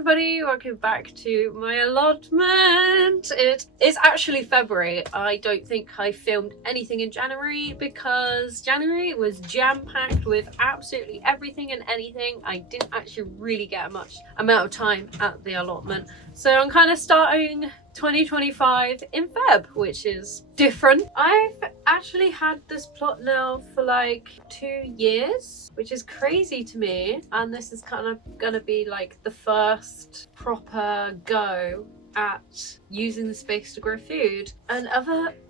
everybody, welcome back to my allotment. It is actually February. I don't think I filmed anything in January because January was jam-packed with absolutely everything and anything. I didn't actually really get much amount of time at the allotment. So I'm kind of starting 2025 in Feb, which is different. I've actually had this plot now for like 2 years, which is crazy to me, and this is kind of gonna be like the first proper go at using the space to grow food and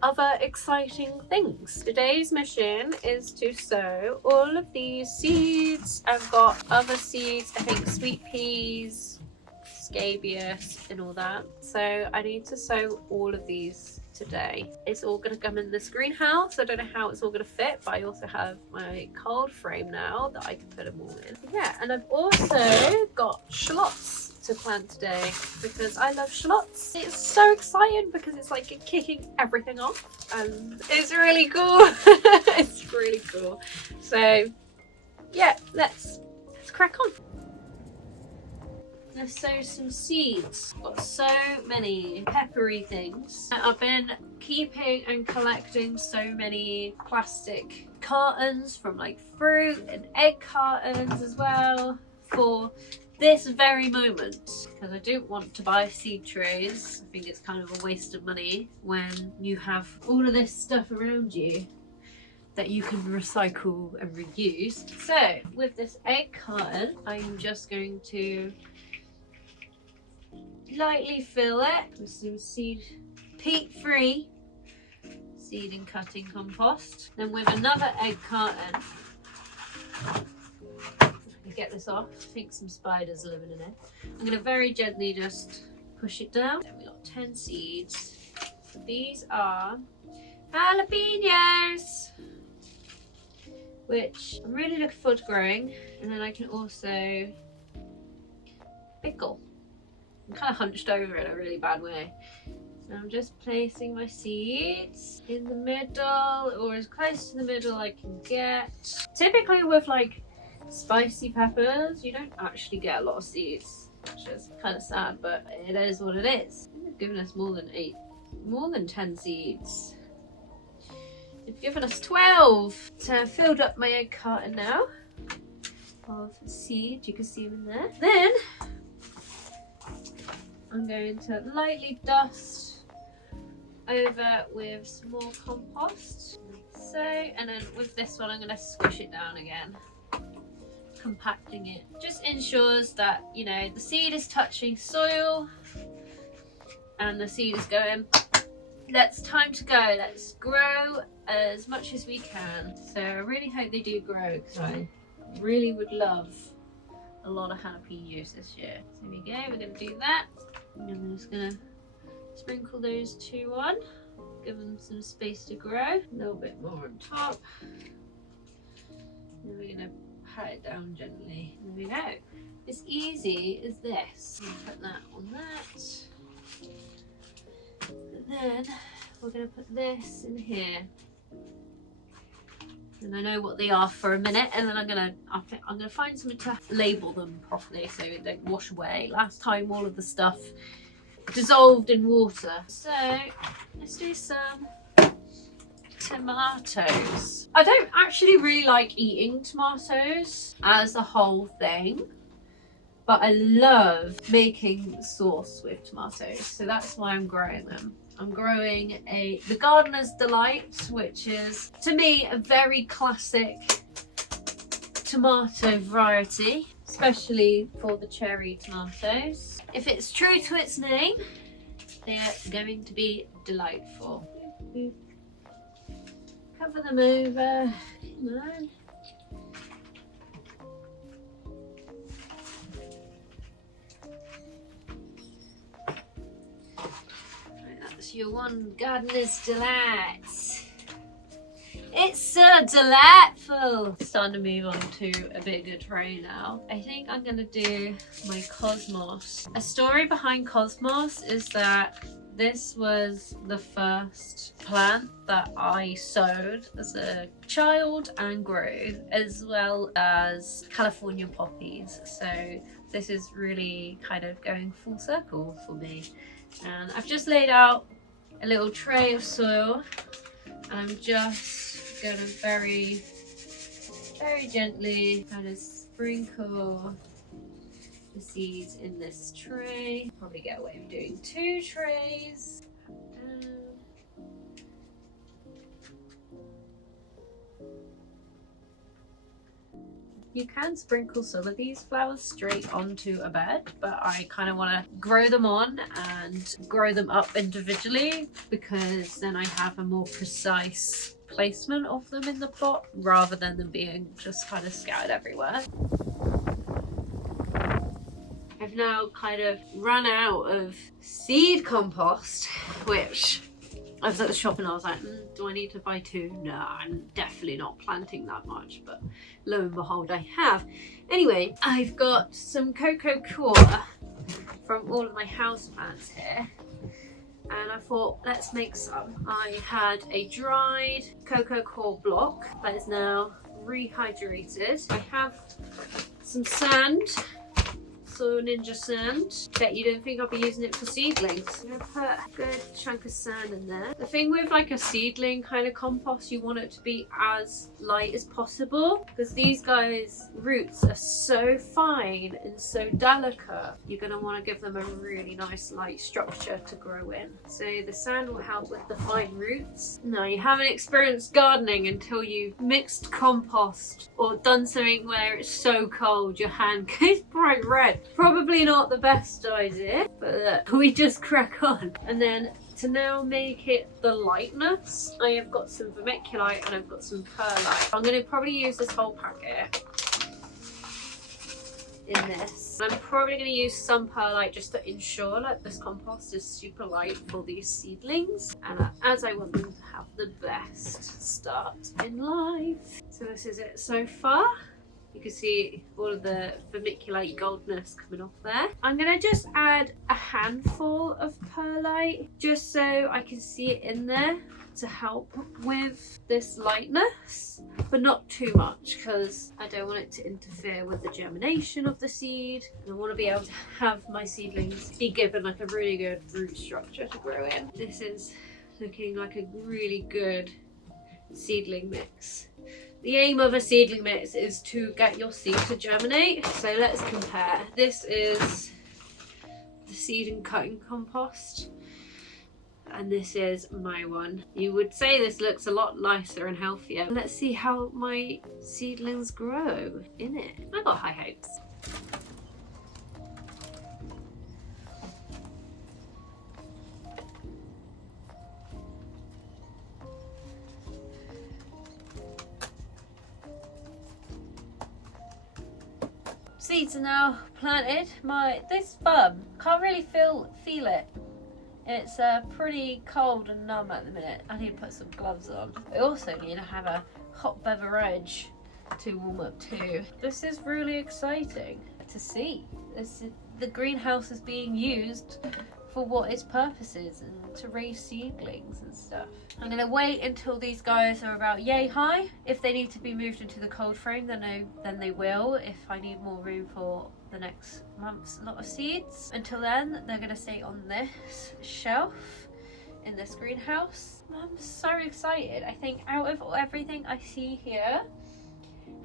other exciting things. Today's mission is to sow all of these seeds. I've got other seeds, I think sweet peas, scabious and all that, so I need to sow all of these today. It's all going to come in this greenhouse. I don't know how it's all going to fit, but I also have my cold frame now that I can put them all in. Yeah, and I've also got shallots to plant today because I love shallots. It's so exciting because it's like kicking everything off and it's really cool. It's really cool. So yeah, let's crack on. Let's sow some seeds. Got so many peppery things. I've been keeping and collecting so many plastic cartons from like fruit and egg cartons as well for this very moment, because I don't want to buy seed trays. I think it's kind of a waste of money when you have all of this stuff around you that you can recycle and reuse. So with this egg carton, I'm just going to lightly fill it with some peat-free seed and cutting compost. Then with another egg carton, get this off. I think some spiders are living in it. I'm going to very gently just push it down. Then we got 10 seeds. These are jalapenos, which I'm really looking forward to growing. And then I can also pickle. I'm kind of hunched over in a really bad way. So I'm just placing my seeds in the middle, or as close to the middle I can get. Typically with like spicy peppers, you don't actually get a lot of seeds, which is kind of sad, but it is what it is. They've given us more than 10 seeds. They've given us 12. So I've filled up my egg carton now of seeds. You can see them in there. Then I'm going to lightly dust over with some more compost. So, and then with this one I'm going to squish it down again, compacting it. Just ensures that, you know, the seed is touching soil and the seed is going, it's time to go, let's grow as much as we can. So I really hope they do grow because I really would love a lot of jalapenos this year. So here we go, we're going to do that. And I'm just going to sprinkle those two on, give them some space to grow. A little bit more on top. And we're going to pat it down gently. There we go. As easy as this. Put that on that. And then we're going to put this in here. And I know what they are for a minute, and then I'm gonna find something to label them properly so it don't wash away. Last time all of the stuff dissolved in water. So let's do some tomatoes. I don't actually really like eating tomatoes as a whole thing, but I love making sauce with tomatoes, so that's why I'm growing them. I'm growing the Gardener's Delight, which is, to me, a very classic tomato variety, especially for the cherry tomatoes. If it's true to its name, they're going to be delightful. Cover them over. Come on. Your one Gardener's Delight. It's so delightful. Starting to move on to a bigger tray now. I think I'm gonna do my cosmos. A story behind cosmos is that This was the first plant that I sowed as a child and grew, as well as California poppies. So this is really kind of going full circle for me. And I've just laid out a little tray of soil, and I'm just going to very gently kind of sprinkle the seeds in this tray. Probably get away with doing 2 trays. You can sprinkle some of these flowers straight onto a bed, but I kind of want to grow them on and grow them up individually, because then I have a more precise placement of them in the pot rather than them being just kind of scattered everywhere. I've now kind of run out of seed compost, which I was at the shop and I was like, do I need to buy 2? No, I'm definitely not planting that much, but lo and behold, I have. Anyway, I've got some cocoa coir from all of my houseplants here, and I thought, let's make some. I had a dried cocoa coir block that is now rehydrated. I have some sand, so Ninja sand. Bet you don't think I'll be using it for seedlings. I'm gonna put a good chunk of sand in there. The thing with like a seedling kind of compost, you want it to be as light as possible, because these guys' roots are so fine and so delicate. You're gonna want to give them a really nice light structure to grow in. So the sand will help with the fine roots. Now, you haven't experienced gardening until you've mixed compost or done something where it's so cold your hand goes bright red. Probably not the best idea, but we just crack on. And then to now make it the lightness, I have got some vermiculite and I've got some perlite. I'm going to probably use this whole packet in this. I'm probably going to use some perlite just to ensure that this compost is super light for these seedlings, and as I want them to have the best start in life. So this is it so far. You can see all of the vermiculite goldness coming off there. I'm going to just add a handful of perlite just so I can see it in there to help with this lightness, but not too much because I don't want it to interfere with the germination of the seed. I want to be able to have my seedlings be given like a really good root structure to grow in. This is looking like a really good seedling mix. The aim of a seedling mix is to get your seed to germinate. So let's compare. This is the seed and cutting compost, and this is my one. You would say this looks a lot nicer and healthier. Let's see how my seedlings grow in it. I've got high hopes. Seeds are now planted. This bum can't really feel it. It's pretty cold and numb at the minute. I need to put some gloves on. I also need to have a hot beverage to warm up to. This is really exciting to see. The greenhouse is being used for what its purpose is, and to raise seedlings and stuff. I'm going to wait until these guys are about yay high. If they need to be moved into the cold frame, then they will, if I need more room for the next month's lot of seeds. Until then, they're going to stay on this shelf in this greenhouse. I'm so excited. I think out of everything I see here,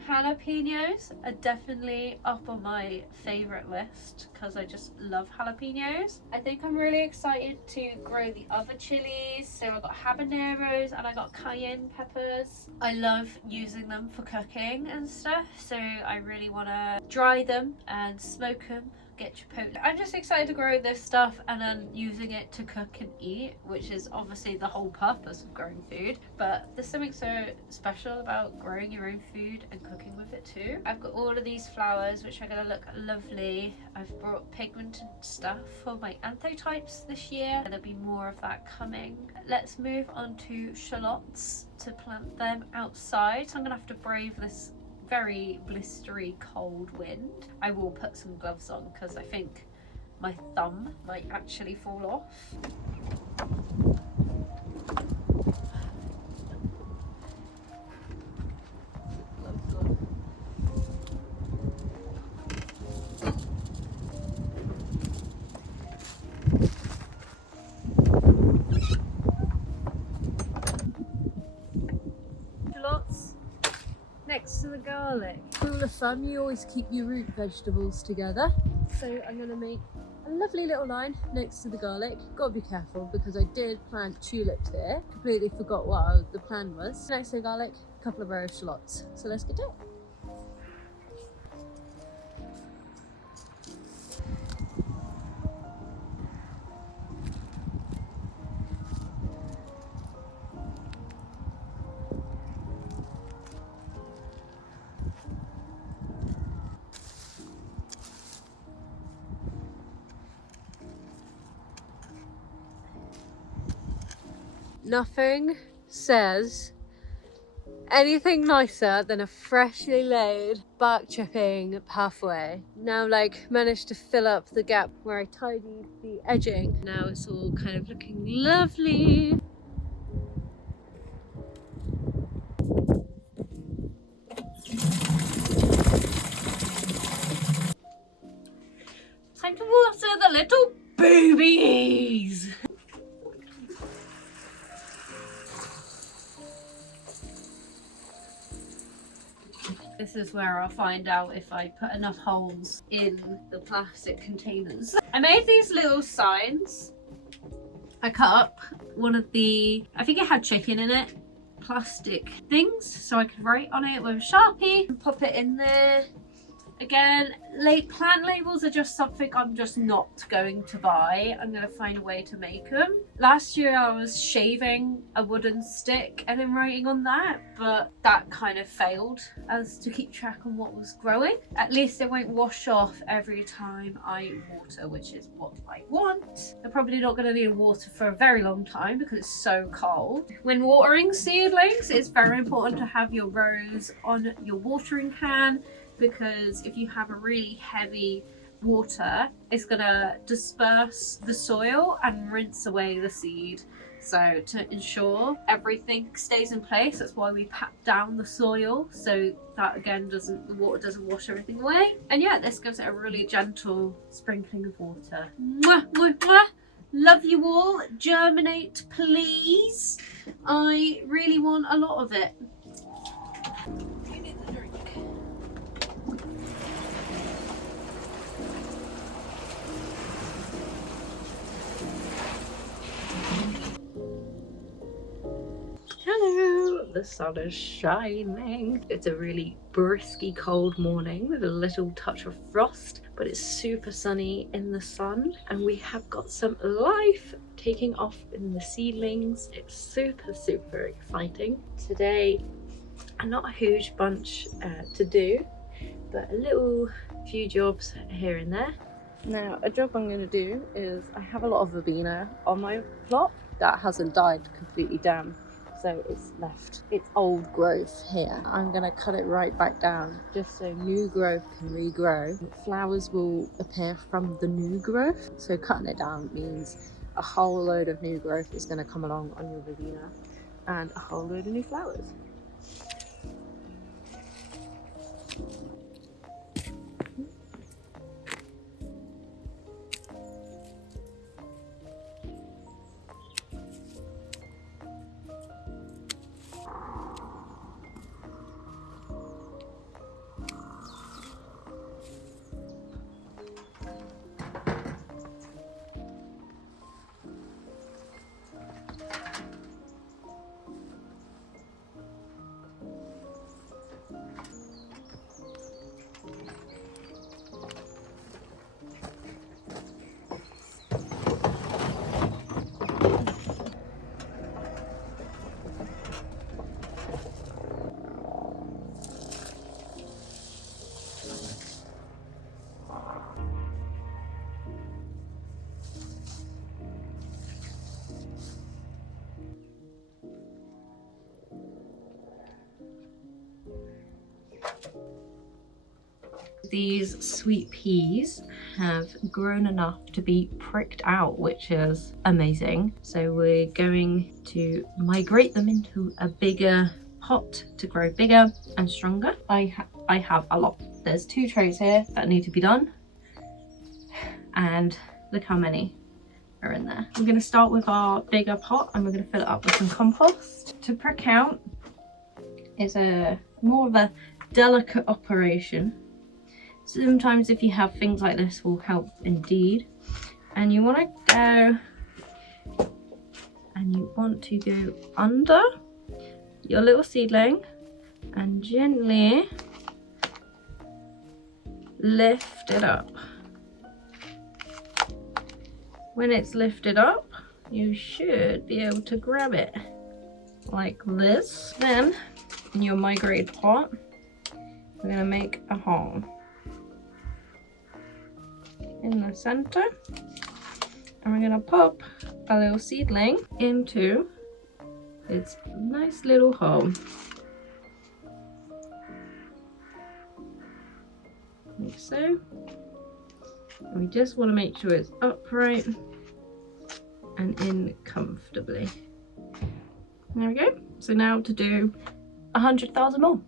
jalapenos are definitely up on my favorite list because I just love jalapenos. I think I'm really excited to grow the other chilies. So I've got habaneros and I got cayenne peppers. I love using them for cooking and stuff, so I really want to dry them and smoke them, get chipotle. I'm just excited to grow this stuff and then using it to cook and eat, which is obviously the whole purpose of growing food. But there's something so special about growing your own food and cooking with it too. I've got all of these flowers which are going to look lovely. I've brought pigmented stuff for my anthotypes this year. There'll be more of that coming. Let's move on to shallots to plant them outside. So I'm gonna have to brave this very blistery cold wind. I will put some gloves on because I think my thumb might actually fall off. Lots next to the garlic. Rule of thumb, you always keep your root vegetables together. So I'm going to make a lovely little line next to the garlic. Gotta be careful because I did plant tulips here. Completely forgot what the plan was. Next to the garlic, a couple of row of shallots. So let's get to it. Nothing says anything nicer than a freshly laid bark chipping pathway. Now like managed to fill up the gap where I tidied the edging. Now it's all kind of looking lovely. Time to water the little babies. This is where I'll find out if I put enough holes in the plastic containers. I made these little signs. I cut up one of the, I think it had chicken in it, plastic things, so I could write on it with a Sharpie and pop it in there. Again, plant labels are just something I'm just not going to buy. I'm going to find a way to make them. Last year I was shaving a wooden stick and then writing on that, but that kind of failed as to keep track on what was growing. At least it won't wash off every time I water, which is what I want. I'm probably not going to need water for a very long time because it's so cold. When watering seedlings, it's very important to have your rows on your watering can, because if you have a really heavy water, it's gonna disperse the soil and rinse away the seed. So to ensure everything stays in place, that's why we pat down the soil, so that again the water doesn't wash everything away. And yeah, this gives it a really gentle sprinkling of water. Mwah, mwah, mwah. Love you all. Germinate, please. I really want a lot of it. Hello, the sun is shining. It's a really brisky cold morning with a little touch of frost, but it's super sunny in the sun and we have got some life taking off in the seedlings. It's super exciting. Today, not a huge bunch to do, but a little few jobs here and there. Now, a job I'm going to do is I have a lot of verbena on my plot that hasn't died completely down. So it's left its old growth here. I'm going to cut it right back down just so new growth can regrow. Flowers will appear from the new growth. So cutting it down means a whole load of new growth is going to come along on your verbena and a whole load of new flowers. these sweet peas have grown enough to be pricked out, which is amazing. So we're going to migrate them into a bigger pot to grow bigger and stronger. I have a lot. There's 2 trays here that need to be done, and look how many are in there. We're going to start with our bigger pot and we're going to fill it up with some compost. To prick out is more of a delicate operation. Sometimes if you have things like this will help indeed. And you want to go under your little seedling and gently lift it up. When it's lifted up, you should be able to grab it like this. Then in your migrated pot, we're going to make a hole in the center, and we're going to pop a little seedling into its nice little hole, like so. And we just want to make sure it's upright and in comfortably. There we go. So now to do 100,000 more.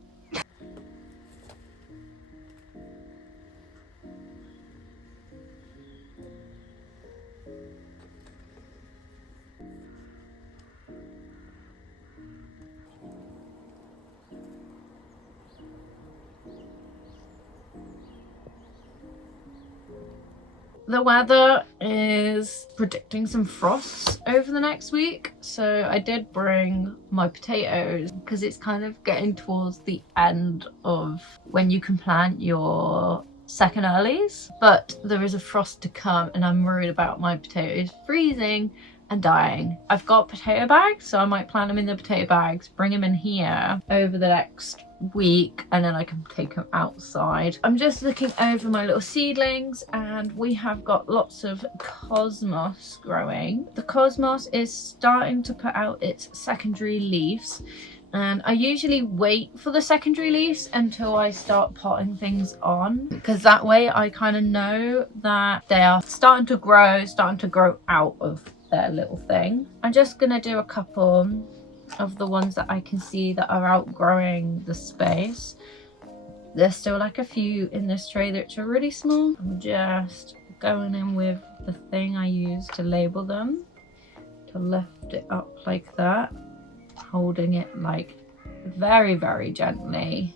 The weather is predicting some frosts over the next week, so I did bring my potatoes because it's kind of getting towards the end of when you can plant your second earlies, but there is a frost to come and I'm worried about my potatoes freezing and dying. I've got potato bags, so I might plant them in the potato bags, bring them in here over the next week, and then I can take them outside. I'm just looking over my little seedlings and we have got lots of cosmos growing. The cosmos is starting to put out its secondary leaves, and I usually wait for the secondary leaves until I start potting things on, because that way I kind of know that they are starting to grow out of their little thing. I'm just gonna do a couple of the ones that I can see that are outgrowing the space. There's still like a few in this tray that are really small. I'm just going in with the thing I use to label them to lift it up like that, holding it like very, very gently.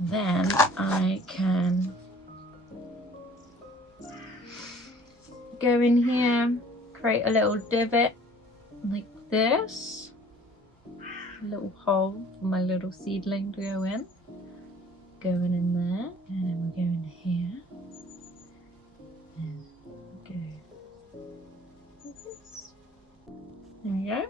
Then I can go in here, create a little divot like this, a little hole for my little seedling to go in. Going in there, and then we're going here, and go like this. There we go.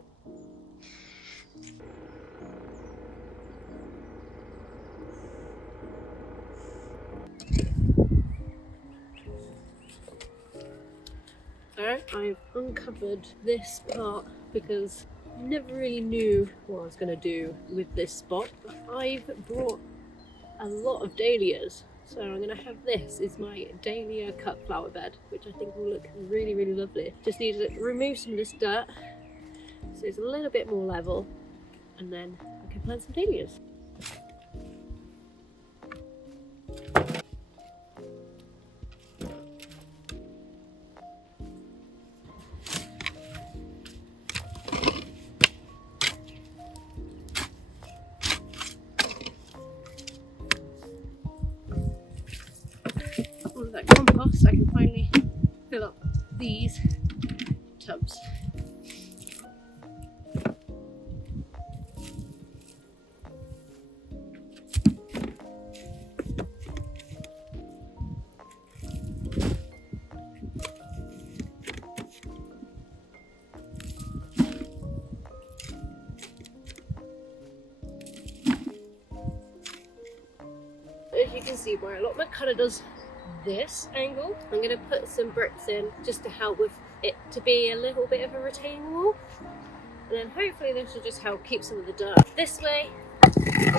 I've uncovered this part because I never really knew what I was going to do with this spot. I've brought a lot of dahlias, so I'm going to have this is my dahlia cut flower bed, which I think will look really, really lovely. Just need to remove some of this dirt so it's a little bit more level, and then I can plant some dahlias. All of that compost, I can finally fill up these tubs. As you can see, my allotment kind of does this angle. I'm going to put some bricks in just to help with it to be a little bit of a retaining wall. And then hopefully this will just help keep some of the dirt this way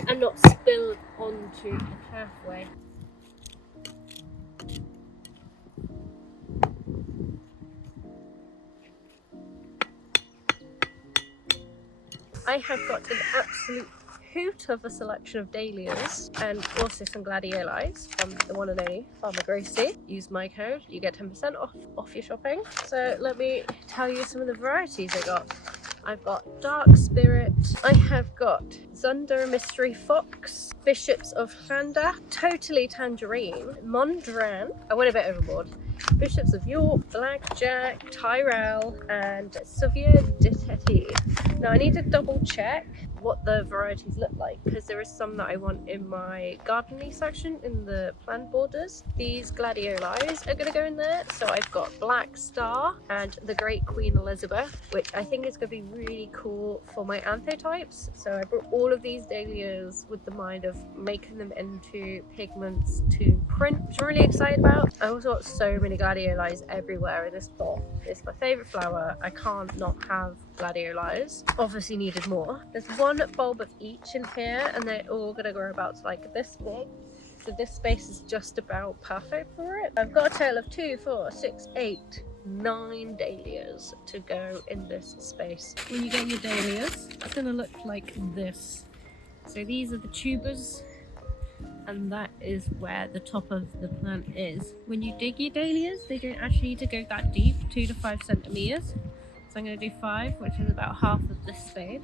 and not spill onto the pathway. I have got an absolute hoot of a selection of dahlias and also some gladiolus from the one and only Farmer Gracie. Use my code, you get 10% off your shopping. So let me tell you some of the varieties I got. I've got Dark Spirit, I have got Zunder Mystery Fox, Bishops of Llandaff, Totally Tangerine, Mondrian, I went a bit overboard, Bishops of York, Blackjack, Tyrell, and Sauveur d'Etety. Now I need to double check what the varieties look like because there is some that I want in my gardening section in the plant borders. These gladiolus are going to go in there. So I've got Black Star and the Great Queen Elizabeth, which I think is going to be really cool for my anthotypes. So I brought all of these dahlias with the mind of making them into pigments to print, which I'm really excited about. I also got so many gladiolus everywhere in this pot. It's my favourite flower. I can't not have gladiolus. Obviously needed more. There's one bulb of each in here and they're all gonna grow about like this big. So this space is just about perfect for it. I've got a total of 2, 4, 6, 8, 9 dahlias to go in this space. When you get your dahlias, it's gonna look like this. So these are the tubers and that is where the top of the plant is. When you dig your dahlias, they don't actually need to go that deep, 2 to 5 centimeters. So I'm going to do 5, which is about half of this spade.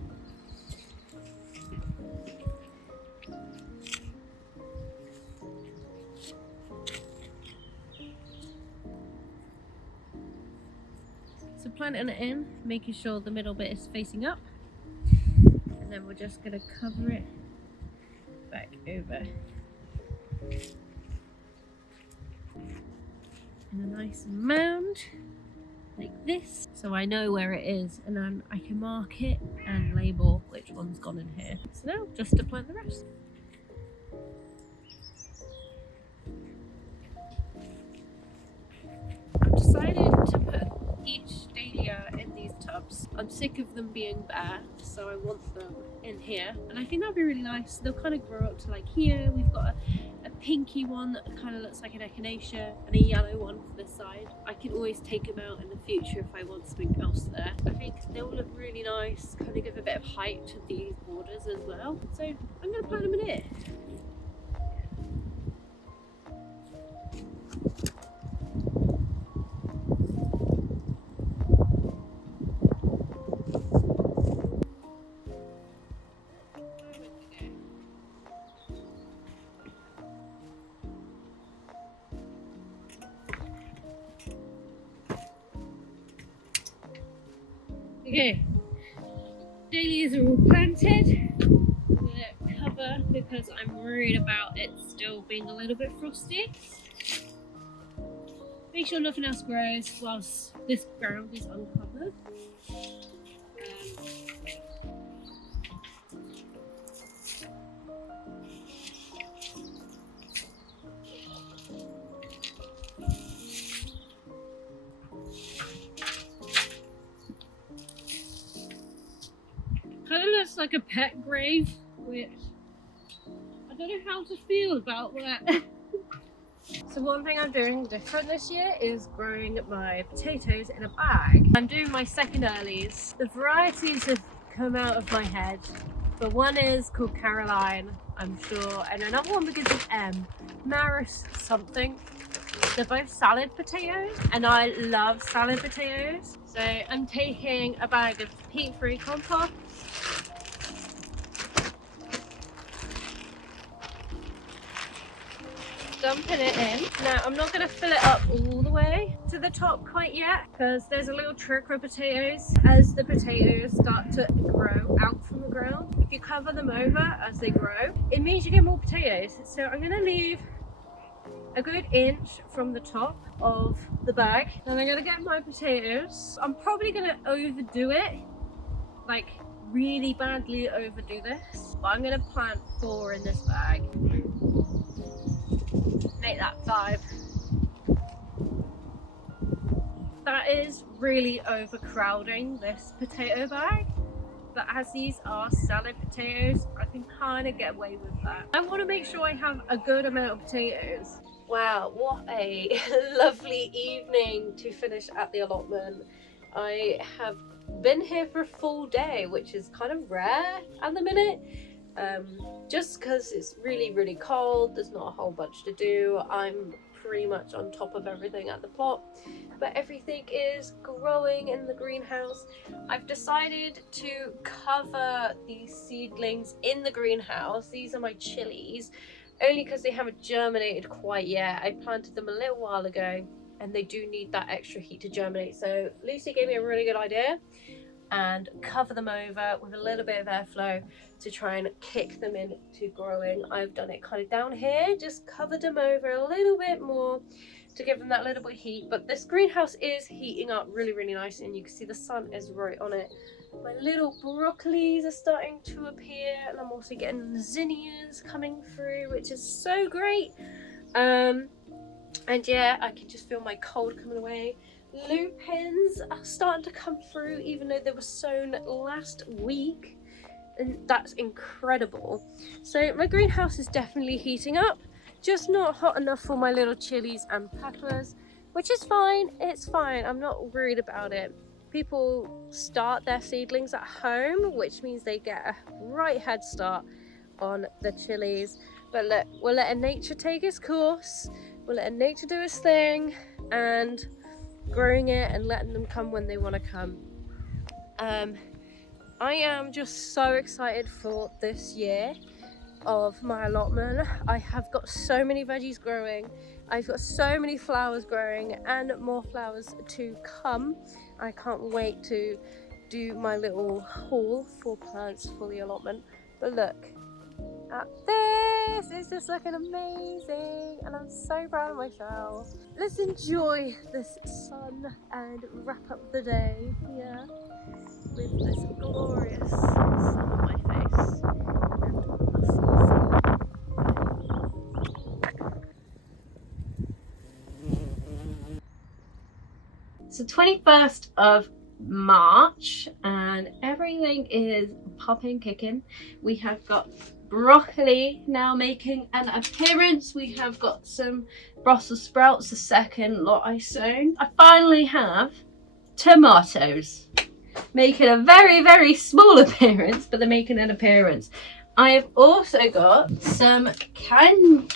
So planting it in, making sure the middle bit is facing up. And then we're just going to cover it back over. In a nice mound. Like this, so I know where it is and then I can mark it and label which one's gone in here. So now just to plant the rest. I've decided to put each dahlia in these tubs. I'm sick of them being bare, so I want them in here and I think that'd be really nice. They'll kind of grow up to like here. We've got a pinky one that kind of looks like an echinacea and a yellow one for this side. I can always take them out in the future if I want something else there. I think they'll look really nice, kind of give a bit of height to these borders as well. So I'm going to plant them in here. Okay, dahlias are all planted. I'm going to cover because I'm worried about it still being a little bit frosty. Make sure nothing else grows whilst this ground is uncovered. Kind of looks like a pet grave, which I don't know how to feel about that. So one thing I'm doing different this year is growing my potatoes in a bag. I'm doing my second earlies. The varieties have come out of my head, but one is called Caroline, I'm sure, and another one begins with M, Maris something. They're both salad potatoes and I love salad potatoes. So I'm taking a bag of peat-free compost, dumping it in. Now I'm not going to fill it up all the way to the top quite yet because there's a little trick with potatoes. As the potatoes start to grow out from the ground, if you cover them over as they grow, it means you get more potatoes. So I'm going to leave a good inch from the top of the bag. Then I'm going to get my potatoes. I'm probably going to overdo it, like really badly overdo this, but I'm going to plant 4 in this bag. Make that 5. That is really overcrowding this potato bag. but as these are salad potatoes, I can kind of get away with that. I want to make sure I have a good amount of potatoes. Wow, what a lovely evening to finish at the allotment. I have been here for a full day, which is kind of rare at the minute. Just because it's really cold, there's not a whole bunch to do. I'm pretty much on top of everything at the plot, but everything is growing in the greenhouse. I've decided to cover these seedlings in the greenhouse. These are my chilies, only because they haven't germinated quite yet. I planted them a little while ago and they do need that extra heat to germinate. So Lucy gave me a really good idea, and cover them over with a little bit of airflow to try and kick them into growing. I've done it kind of down here, just covered them over a little bit more to give them that little bit of heat. But this greenhouse is heating up really nice, and you can see the sun is right on it. My little broccolis are starting to appear, and I'm also getting zinnias coming through, which is so great. And yeah, I can just feel my cold coming away. Lupins are starting to come through, even though they were sown last week, and that's incredible. So my greenhouse is definitely heating up, just not hot enough for my little chilies and peppers, which is fine. It's fine, I'm not worried about it. People start their seedlings at home, which means they get a right head start on the chilies. But look, we're letting nature take its course, we're letting nature do its thing, and growing it and letting them come when they want to come. I am just so excited for this year of my allotment. I have got so many veggies growing, I've got so many flowers growing, and more flowers to come. I can't wait to do my little haul for plants for the allotment. But look at this, it's just looking amazing, and I'm so proud of myself. Let's enjoy this sun and wrap up the day here with this glorious sun on my face and the So 21st of March, and everything is popping, kicking. We have got broccoli now making an appearance. We have got some Brussels sprouts, the second lot I sown. I finally have tomatoes making a very small appearance, but they're making an appearance. I have also got some cayenne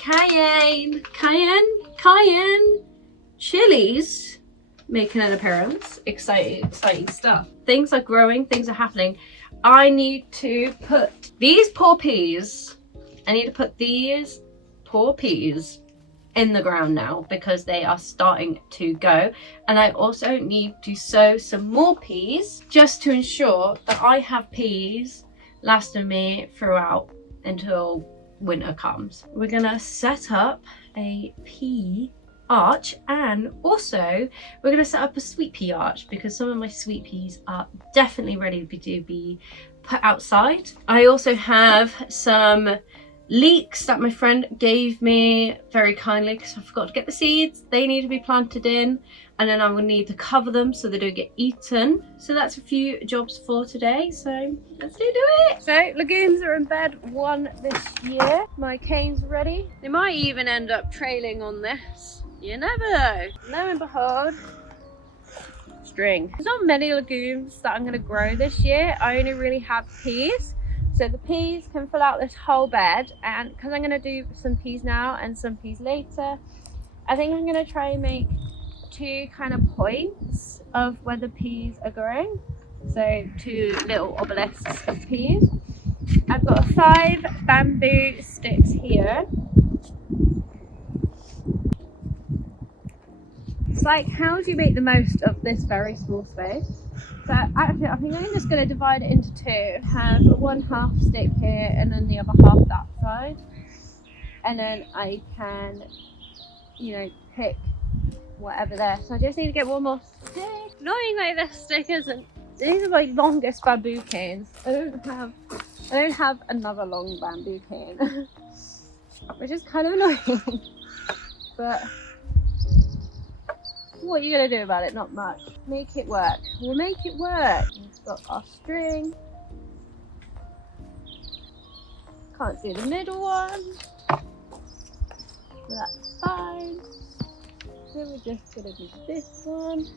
chilies making an appearance. Exciting stuff. Things are growing, things are happening. I need to put these poor peas, in the ground now because they are starting to go. And I also need to sow some more peas just to ensure that I have peas lasting me throughout until winter comes. We're gonna set up a pea arch, and also we're going to set up a sweet pea arch because some of my sweet peas are definitely ready to be put outside. I also have some leeks that my friend gave me very kindly because I forgot to get the seeds. They need to be planted in, and then I will need to cover them so they don't get eaten. So that's a few jobs for today, so let's do it. So legumes are in bed one this year. My cane's ready. They might even end up trailing on this. You never know. Lo and behold, string. There's not many legumes that I'm going to grow this year. I only really have peas. So the peas can fill out this whole bed, and because I'm going to do some peas now and some peas later, I think I'm going to try and make 2 kind of points of where the peas are growing. So 2 little obelisks of peas. I've got 5 bamboo sticks here. It's like, how do you make the most of this very small space? So actually, I think I'm just going to divide it into 2. Have 1/2 stick here and then the other half that side. And then I can, pick whatever there. So I just need to get one more stick. Annoyingly, this stick isn't. These are my longest bamboo canes. I don't have another long bamboo cane, which is kind of annoying. But what are you going to do about it? Not much. Make it work. We'll make it work. We've got our string. Can't do the middle one. That's fine. So we're just gonna do this one.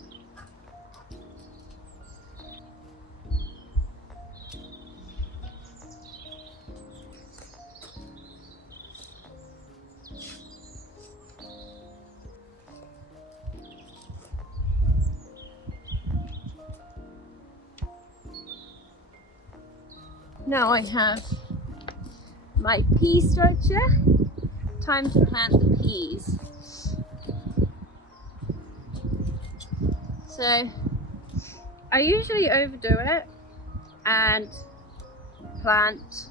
Now I have my pea structure. Time to plant the peas. So I usually overdo it and plant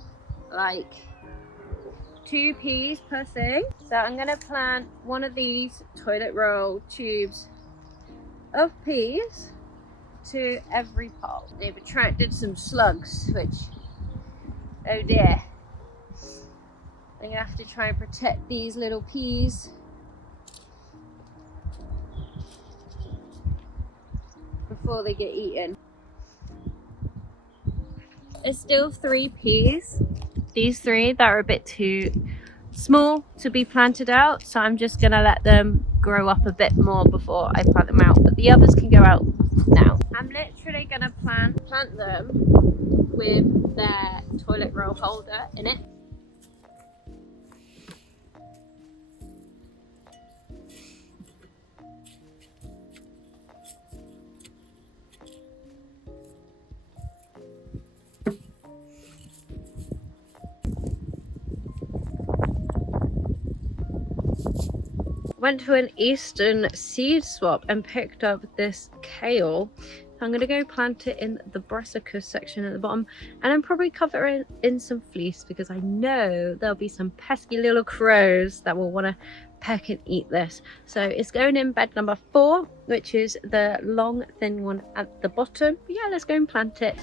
like 2 peas per thing. So I'm going to plant one of these toilet roll tubes of peas to every pot. They've attracted some slugs, which, oh dear. I'm gonna have to try and protect these little peas before they get eaten. There's still 3 peas. These 3 that are a bit too small to be planted out, so I'm just gonna let them grow up a bit more before I plant them out, but the others can go out now. I'm literally gonna plant them with their toilet roll holder in it. Went to an eastern seed swap and picked up this kale. I'm going to go plant it in the brassicas section at the bottom, and I'm probably cover it in some fleece because I know there'll be some pesky little crows that will want to peck and eat this. So it's going in bed number 4, which is the long thin one at the bottom. But yeah, let's go and plant it.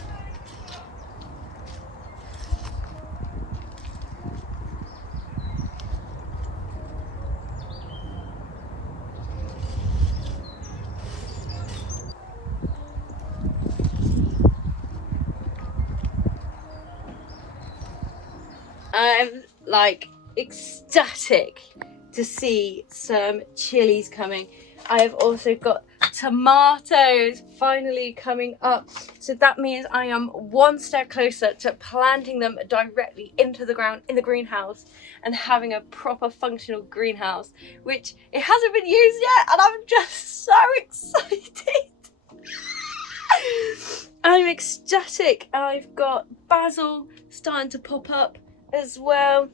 I'm like ecstatic to see some chilies coming. I have also got tomatoes finally coming up, so that means I am one step closer to planting them directly into the ground in the greenhouse and having a proper functional greenhouse, which it hasn't been used yet, and I'm just so excited. I'm ecstatic. I've got basil starting to pop up as well.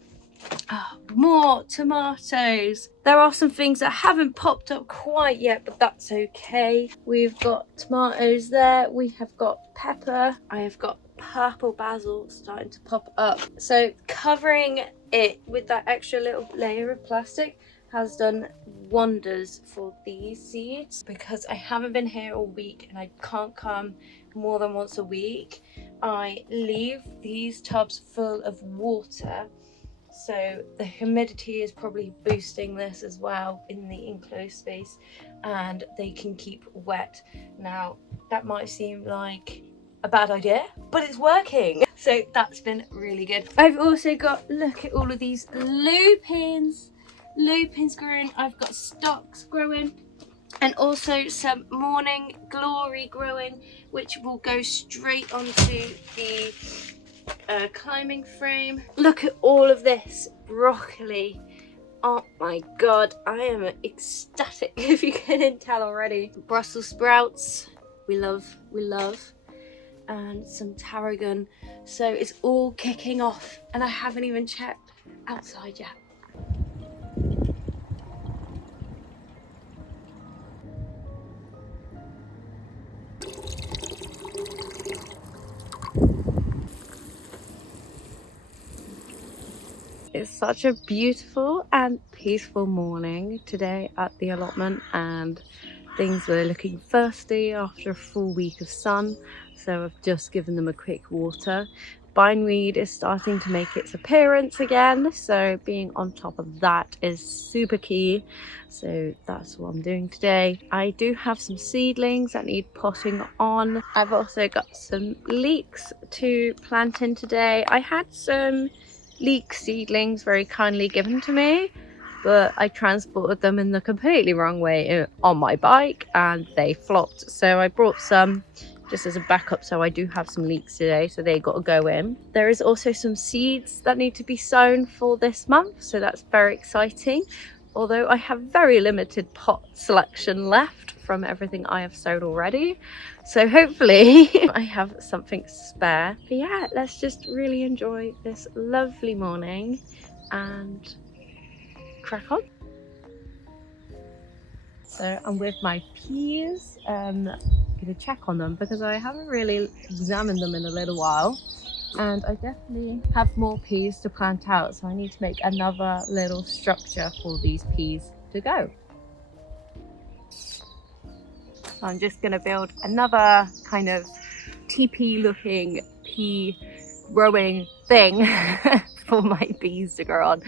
Oh, more tomatoes. There are some things that haven't popped up quite yet, but that's okay. We've got tomatoes there. We have got pepper. I have got purple basil starting to pop up. So covering it with that extra little layer of plastic has done wonders for these seeds, because I haven't been here all week and I can't come more than once a week. I leave these tubs full of water, so the humidity is probably boosting this as well in the enclosed space, and they can keep wet. Now that might seem like a bad idea, but it's working, so that's been really good. I've also got, look at all of these lupins growing. I've got stocks growing, and also some morning glory growing, which will go straight onto the climbing frame. Look at all of this broccoli. Oh my god, I am ecstatic if you couldn't tell already. Brussels sprouts, we love, and some tarragon. So it's all kicking off, and I haven't even checked outside yet. It's such a beautiful and peaceful morning today at the allotment, and things were looking thirsty after a full week of sun, so I've just given them a quick water. Bindweed is starting to make its appearance again, so being on top of that is super key, so that's what I'm doing today. I do have some seedlings that need potting on. I've also got some leeks to plant in today. I had some leek seedlings very kindly given to me, but I transported them in the completely wrong way on my bike and they flopped. So I brought some just as a backup, so I do have some leeks today, so they got to go in. There is also some seeds that need to be sown for this month, so that's very exciting. Although I have very limited pot selection left from everything I have sowed already, so hopefully I have something spare. But yeah, let's just really enjoy this lovely morning and crack on. So I'm with my peas, gonna check on them because I haven't really examined them in a little while, and I definitely have more peas to plant out, so I need to make another little structure for these peas to go. So I'm just gonna build another kind of teepee looking pea growing thing for my peas to grow on.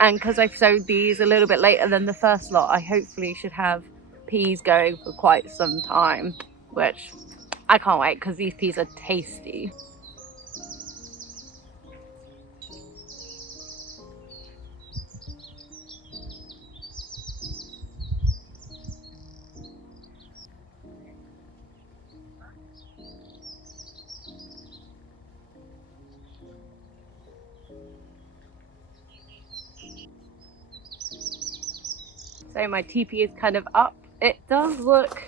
And because I've sowed these a little bit later than the first lot, I hopefully should have peas going for quite some time, which I can't wait because these peas are tasty. So my teepee is kind of up. It does look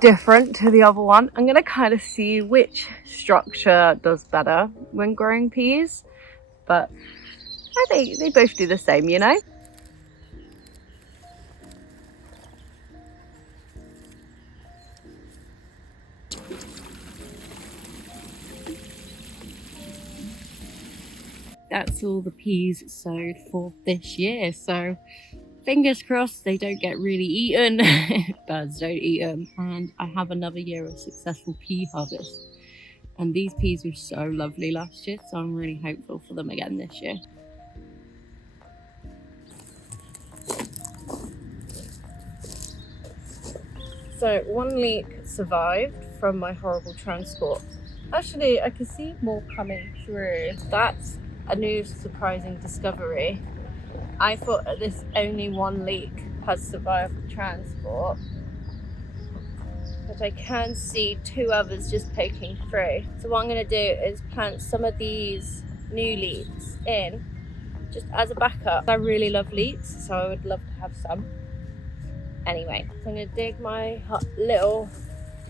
different to the other one. I'm gonna kind of see which structure does better when growing peas, but I think they both do the same, you know? That's all the peas sowed for this year, so fingers crossed they don't get really eaten. Birds don't eat them, and I have another year of successful pea harvest. And these peas were so lovely last year, so I'm really hopeful for them again this year. So one leek survived from my horrible transport. Actually, I can see more coming through. That's a new surprising discovery. I thought this only one leek has survived the transport, but I can see two others just poking through. So what I'm going to do is plant some of these new leeks in just as a backup. I really love leeks, so I would love to have some. Anyway, so I'm going to dig my little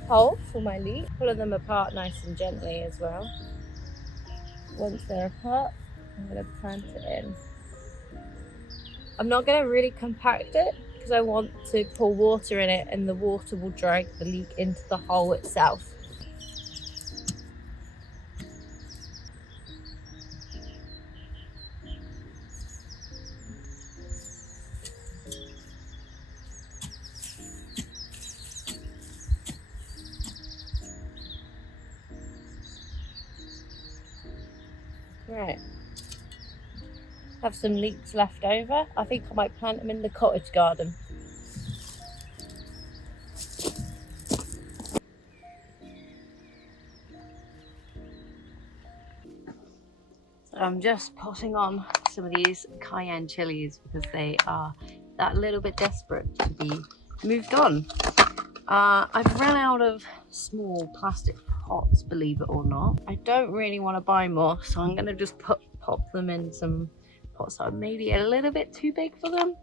hole for my leek, pulling them apart nice and gently as well. Once they're apart, I'm going to plant it in. I'm not going to really compact it because I want to pour water in it and the water will drag the leek into the hole itself. Right. Have some leeks left over. I think I might plant them in the cottage garden. So I'm just potting on some of these cayenne chilies because they are that little bit desperate to be moved on. I've run out of small plastic pots, believe it or not. I don't really want to buy more, so I'm going to just pop them in some pots that are maybe a little bit too big for them.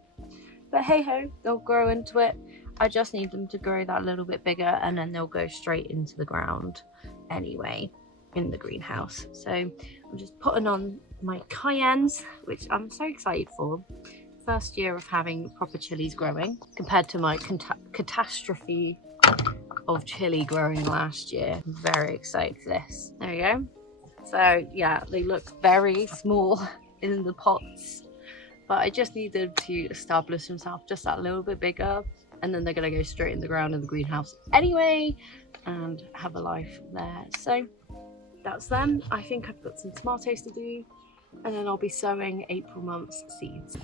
But hey ho, they'll grow into it. I just need them to grow that little bit bigger and then they'll go straight into the ground anyway in the greenhouse. So I'm just putting on my cayennes, which I'm so excited for. First year of having proper chilies growing compared to my catastrophe of chili growing last year. I'm very excited for this. There we go. So yeah, they look very small in the pots, but I just needed to establish themselves just that little bit bigger, and then they're gonna go straight in the ground in the greenhouse anyway and have a life there. So that's them. I think I've got some tomatoes to do, and then I'll be sowing April month's seeds.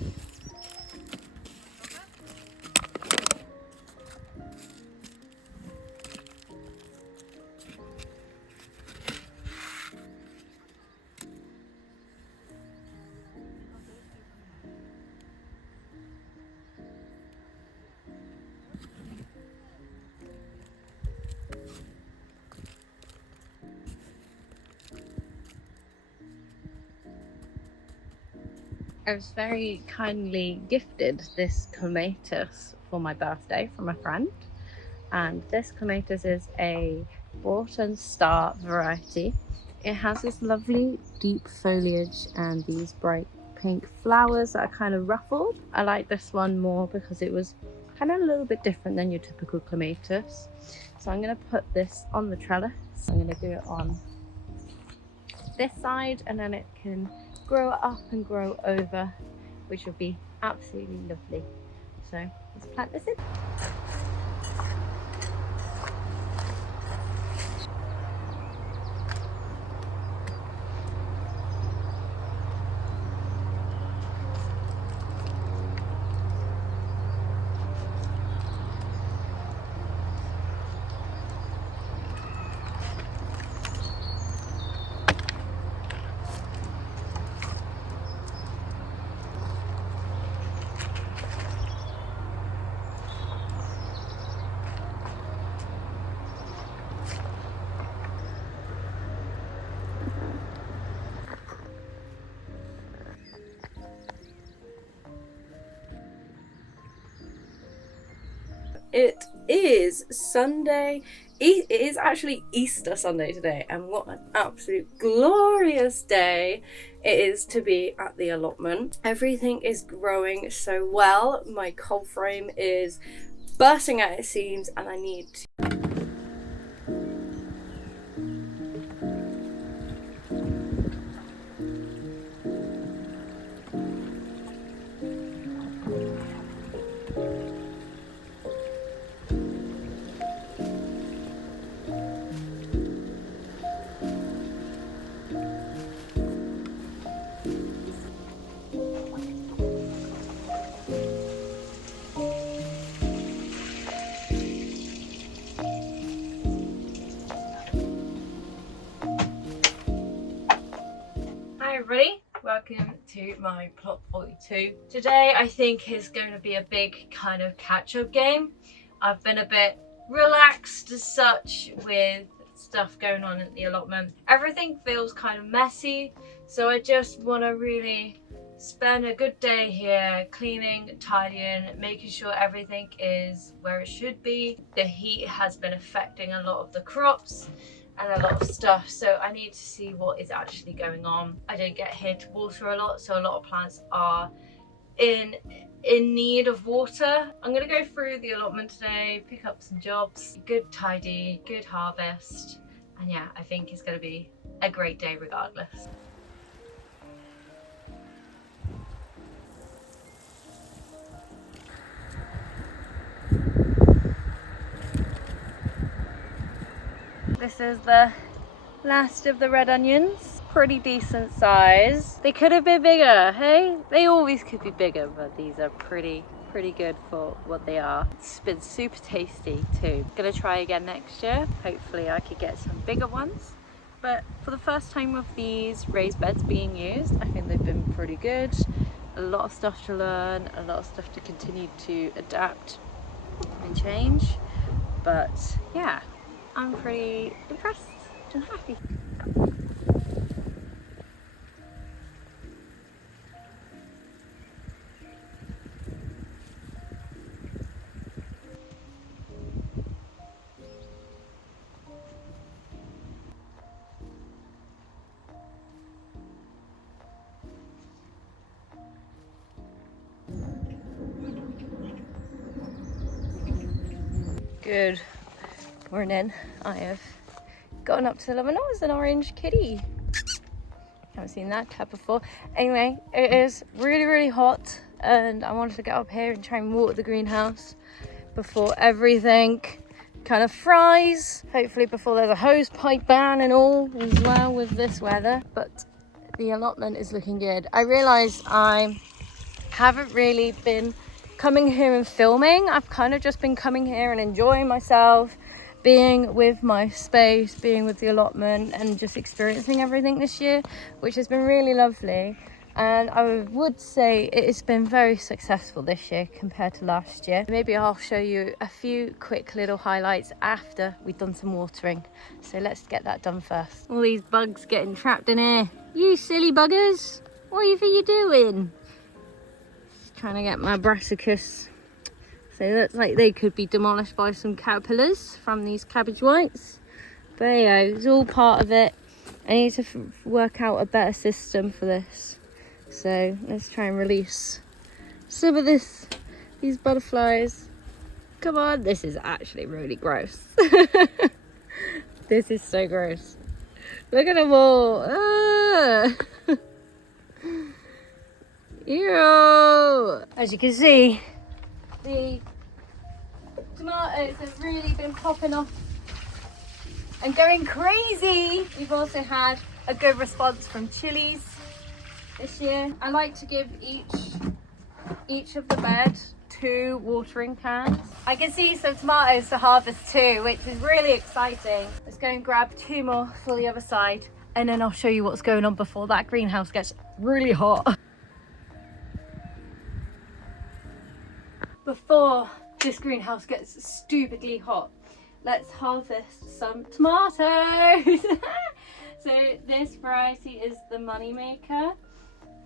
I was very kindly gifted this clematis for my birthday from a friend, and this clematis is a Broughton Star variety. It has this lovely deep foliage and these bright pink flowers that are kind of ruffled. I like this one more because it was kind of a little bit different than your typical clematis. So I'm going to put this on the trellis. I'm going to do it on this side, and then it can grow up and grow over, which would be absolutely lovely. So let's plant this in. It is Sunday. It is actually Easter Sunday today, and what an absolute glorious day it is to be at the allotment. Everything is growing so well. My cold frame is bursting at its seams, and I need to Hi everybody, welcome to my plot 42. Today I think is going to be a big kind of catch-up game. I've been a bit relaxed as such with stuff going on at the allotment. Everything feels kind of messy, so I just want to really spend a good day here cleaning, tidying, making sure everything is where it should be. The heat has been affecting a lot of the crops and a lot of stuff, so I need to see what is actually going on. I don't get here to water a lot, so a lot of plants are in need of water. I'm gonna go through the allotment today, pick up some jobs, good tidy, good harvest, and yeah, I think it's gonna be a great day regardless. This is the last of the red onions. Pretty decent size. They could have been bigger, hey? They always could be bigger, but these are pretty good for what they are. It's been super tasty too. Gonna try again next year. Hopefully I could get some bigger ones. But for the first time with these raised beds being used, I think they've been pretty good. A lot of stuff to learn, a lot of stuff to continue to adapt and change. But yeah, I'm pretty impressed and happy. Good morning. I have gotten up to the living room. Oh, it's an orange kitty. Haven't seen that cat before. Anyway, it is really hot, and I wanted to get up here and try and water the greenhouse before everything kind of fries. Hopefully before there's a hose pipe ban and all as well with this weather. But the allotment is looking good. I realise I haven't really been coming here and filming. I've kind of just been coming here and enjoying myself, being with my space, being with the allotment, and just experiencing everything this year, which has been really lovely. And I would say it has been very successful this year compared to last year. Maybe I'll show you a few quick little highlights after we've done some watering. So let's get that done first. All these bugs getting trapped in here. You silly buggers, what do you think you're doing? trying to get my brassicas. So it looks like they could be demolished by some caterpillars from these cabbage whites. But yeah, it's all part of it. I need to work out a better system for this. So let's try and release some of these butterflies. Come on, this is actually really gross. This is so gross. Look at them all. Ah. Ew. As you can see, the tomatoes have really been popping off and going crazy. We've also had a good response from chilies this year. I like to give each of the bed 2 watering cans. I can see some tomatoes to harvest too, which is really exciting. Let's go and grab 2 more for the other side, and then I'll show you what's going on before that greenhouse gets really hot. Before this greenhouse gets stupidly hot, let's harvest some tomatoes. So this variety is the money maker,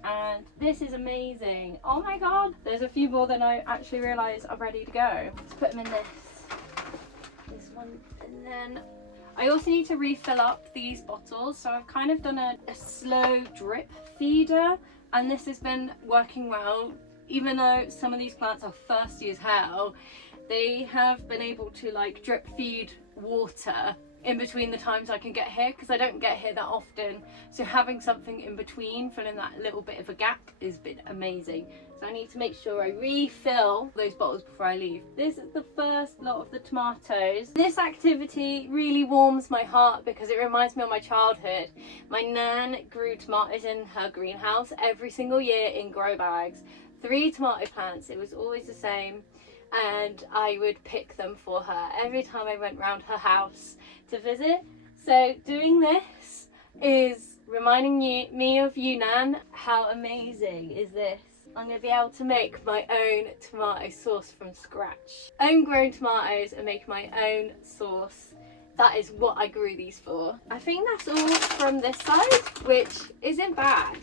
and this is amazing. Oh my god, there's a few more than I actually realised are ready to go. Let's put them in this one, and then I also need to refill up these bottles. So I've kind of done a slow drip feeder, and this has been working well. Even though some of these plants are thirsty as hell, they have been able to like drip feed water in between the times I can get here, because I don't get here that often. So having something in between, filling that little bit of a gap, has been amazing. So I need to make sure I refill those bottles before I leave. This is the first lot of the tomatoes. This activity really warms my heart because it reminds me of my childhood. My nan grew tomatoes in her greenhouse every single year in grow bags. 3 tomato plants, it was always the same, and I would pick them for her every time I went round her house to visit. So doing this is reminding me of you, Nan. How amazing is this? I'm going to be able to make my own tomato sauce from scratch. Own grown tomatoes and make my own sauce. That is what I grew these for. I think that's all from this side, which isn't bad.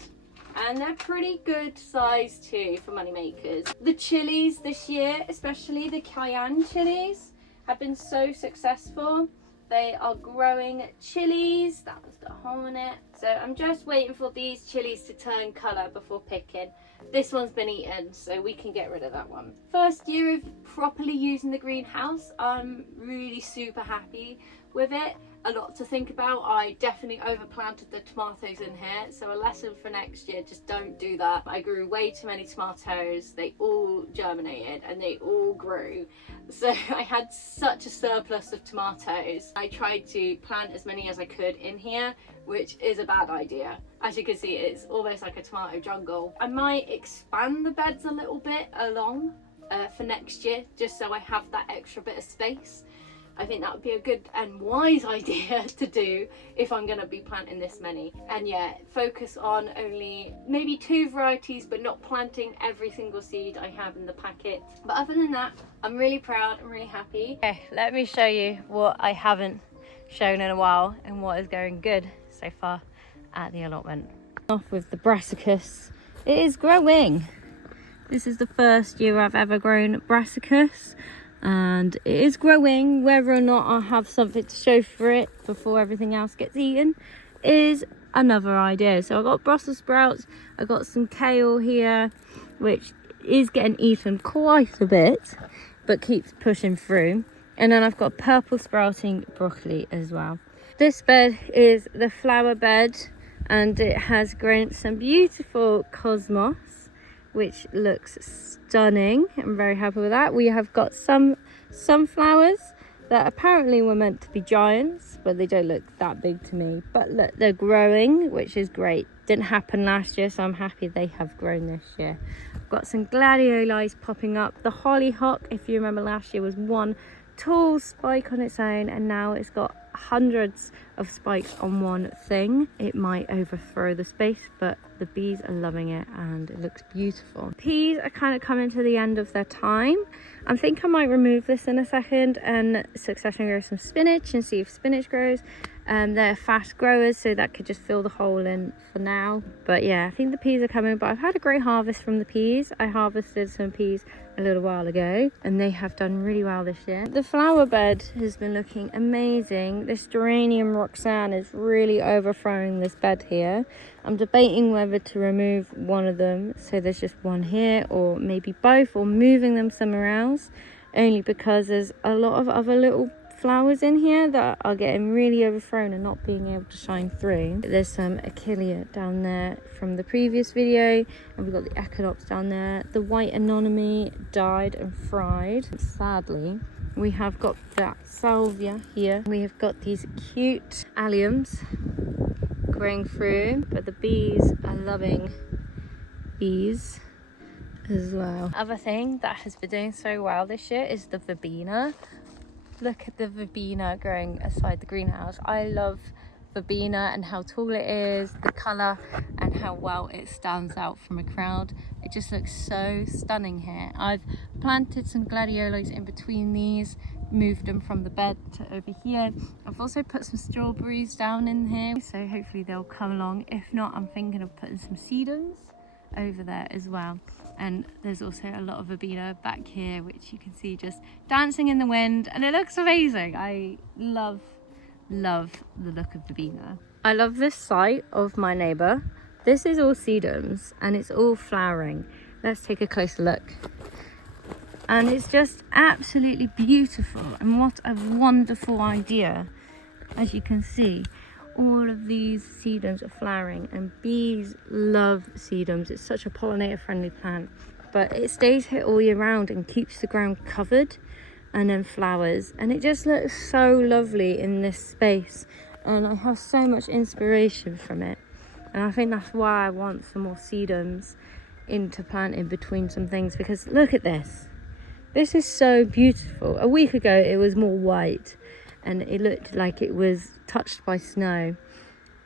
And they're pretty good size too for money makers. The chilies this year, especially the cayenne chilies, have been so successful. They are growing chilies. That was the hole in it. So I'm just waiting for these chilies to turn colour before picking. This one's been eaten, so we can get rid of that one. First year of properly using the greenhouse. I'm really super happy with it. A lot to think about. I definitely overplanted the tomatoes in here, so a lesson for next year, just don't do that. I grew way too many tomatoes. They all germinated and they all grew, so I had such a surplus of tomatoes. I tried to plant as many as I could in here, which is a bad idea. As you can see, it's almost like a tomato jungle. I might expand the beds a little bit along for next year, just so I have that extra bit of space. I think that would be a good and wise idea to do if I'm going to be planting this many. And yeah, focus on only maybe 2 varieties, but not planting every single seed I have in the packet. But other than that, I'm really proud, I'm really happy. Okay, let me show you what I haven't shown in a while and what is going good so far at the allotment. Off with the brassicas. It is growing. This is the first year I've ever grown brassicas, and it is growing. Whether or not I have something to show for it before everything else gets eaten is another idea. So I got Brussels sprouts, I got some kale here, which is getting eaten quite a bit but keeps pushing through, and then I've got purple sprouting broccoli as well. This bed is the flower bed, and it has grown some beautiful cosmos, which looks stunning. I'm very happy with that. We have got some sunflowers that apparently were meant to be giants, but they don't look that big to me. But look, they're growing, which is great. Didn't happen last year, so I'm happy they have grown this year. I've got some gladiolis popping up. The hollyhock, if you remember last year, was one tall spike on its own, and now it's got hundreds of spikes on one thing. It might overthrow the space, but the bees are loving it and it looks beautiful. Peas are kind of coming to the end of their time. I think I might remove this in a second and succession grow some spinach and see if spinach grows. They're fast growers, so that could just fill the hole in for now. But yeah, I think the peas are coming, but I've had a great harvest from the peas. I harvested some peas a little while ago and they have done really well this year. The flower bed has been looking amazing. This geranium Roxanne is really overthrowing this bed here. I'm debating whether to remove one of them, so there's just one here, or maybe both, or moving them somewhere else, only because there's a lot of other little flowers in here that are getting really overthrown and not being able to shine through. There's some Achillea down there from the previous video, and we've got the Echinops down there. The white anemone died and fried, sadly. We have got that salvia here. We have got these cute alliums growing through, but the bees are loving these as well. Other thing that has been doing so well this year is the verbena. Look at the verbena growing aside the greenhouse. I love verbena and how tall it is, the colour, and how well it stands out from a crowd. It just looks so stunning here. I've planted some gladiolos in between these, moved them from the bed to over here. I've also put some strawberries down in here, so hopefully they'll come along. If not, I'm thinking of putting some sedums over there as well. And there's also a lot of verbena back here, which you can see just dancing in the wind, and it looks amazing. I love the look of verbena. I love this site of my neighbour. This is all sedums and it's all flowering. Let's take a closer look. And it's just absolutely beautiful, and what a wonderful idea. As you can see, all of these sedums are flowering, and bees love sedums. It's such a pollinator friendly plant, but it stays here all year round and keeps the ground covered and then flowers, and it just looks so lovely in this space, and I have so much inspiration from it. And I think that's why I want some more sedums into planting between some things, because look at this. This is so beautiful. A week ago it was more white and it looked like it was touched by snow,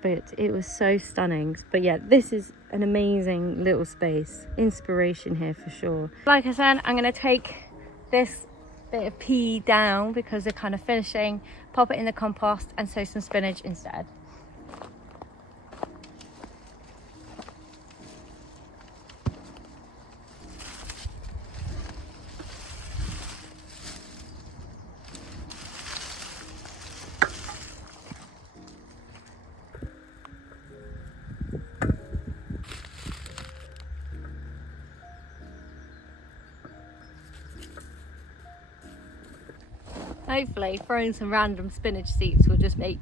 but it was so stunning. But yeah, this is an amazing little space. Inspiration here for sure. Like I said, I'm gonna take this bit of pea down because they're kind of finishing, pop it in the compost and sow some spinach instead. Hopefully throwing some random spinach seeds will just make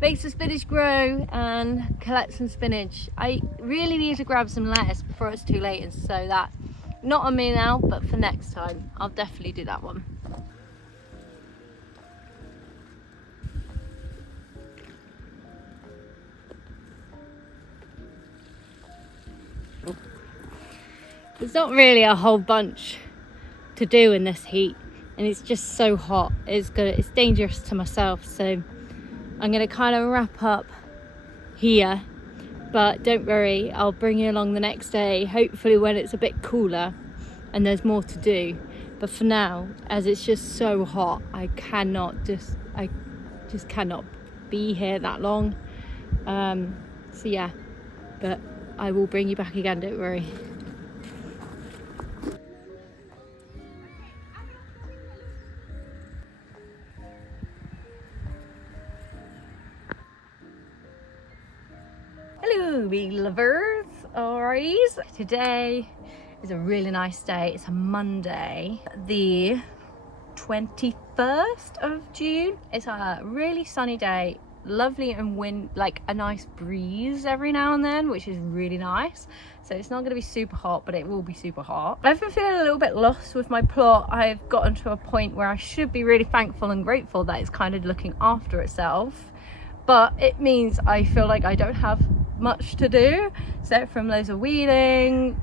some spinach grow and collect some spinach. I really need to grab some lettuce before it's too late and sow that. Not on me now, but for next time I'll definitely do that one. There's not really a whole bunch to do in this heat, and it's just so hot. It's dangerous to myself, so I'm gonna kind of wrap up here, but don't worry, I'll bring you along the next day, hopefully when it's a bit cooler and there's more to do. But for now, as it's just so hot, I just cannot be here that long. So yeah, but I will bring you back again, don't worry. Hello bee lovers, alrighties. Today is a really nice day. It's a Monday, the 21st of June. It's a really sunny day, lovely, and wind, like a nice breeze every now and then, which is really nice. So it's not going to be super hot, but it will be super hot. I've been feeling a little bit lost with my plot. I've gotten to a point where I should be really thankful and grateful that it's kind of looking after itself, but it means I feel like I don't have much to do, except from loads of weeding,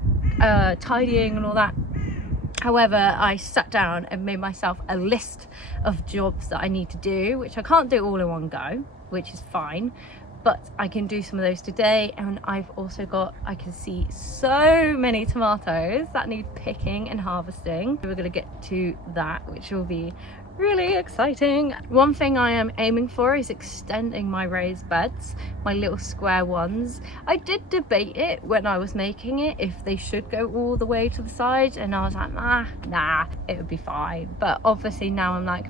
tidying and all that. However, I sat down and made myself a list of jobs that I need to do, which I can't do all in one go, which is fine, but I can do some of those today. And I've also got, I can see so many tomatoes that need picking and harvesting. We're gonna get to that, which will be really exciting. One thing I am aiming for is extending my raised beds, my little square ones. I did debate it when I was making it if they should go all the way to the side, and I was like, nah, it would be fine. But obviously now I'm like,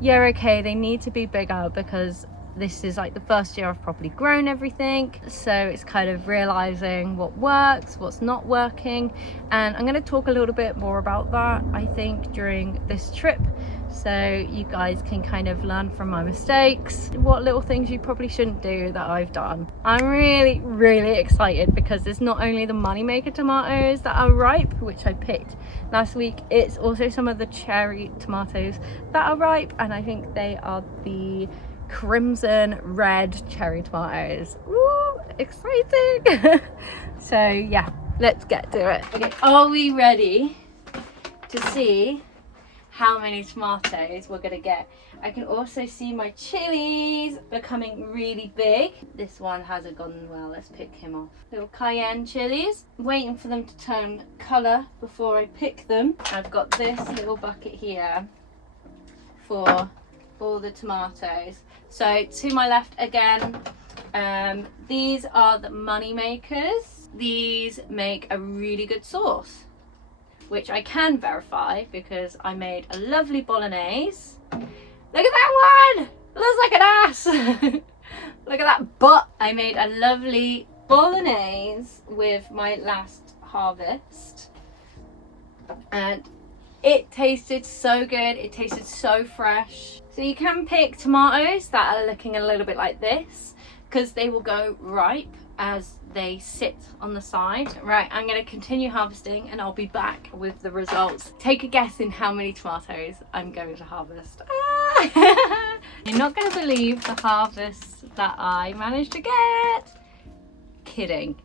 yeah, okay, they need to be bigger because this is like the first year I've properly grown everything, so it's kind of realizing what works, what's not working, and I'm going to talk a little bit more about that, I think, during this trip, so you guys can kind of learn from my mistakes, what little things you probably shouldn't do that I've done. I'm really excited because it's not only the moneymaker tomatoes that are ripe, which I picked last week, it's also some of the cherry tomatoes that are ripe, and I think they are the crimson red cherry tomatoes. Ooh, exciting. So yeah, let's get to it. Okay, are we ready to see how many tomatoes we're gonna get? I can also see my chilies becoming really big. This one hasn't gone well, let's pick him off. Little cayenne chilies, waiting for them to turn colour before I pick them. I've got this little bucket here for all the tomatoes. So to my left again, these are the money makers. These make a really good sauce, which I can verify because I made a lovely bolognese. Look at that one! It looks like an ass. Look at that butt. I made a lovely bolognese with my last harvest, and it tasted so good. It tasted so fresh. So you can pick tomatoes that are looking a little bit like this because they will go ripe as they sit on the side. Right, I'm going to continue harvesting and I'll be back with the results. Take a guess in how many tomatoes I'm going to harvest. You're not going to believe the harvest that I managed to get. Kidding.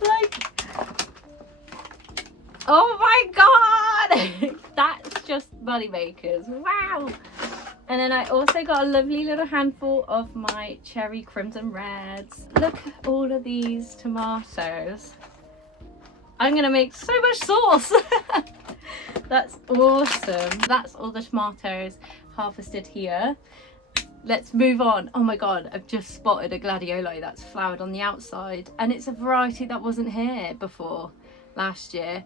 Like, oh my god, that's just money makers. Wow. And then I also got a lovely little handful of my cherry crimson reds. Look at all of these tomatoes. I'm gonna make so much sauce. That's awesome. That's all the tomatoes harvested here. Let's move on. Oh my god, I've just spotted a gladioli that's flowered on the outside, and it's a variety that wasn't here before last year.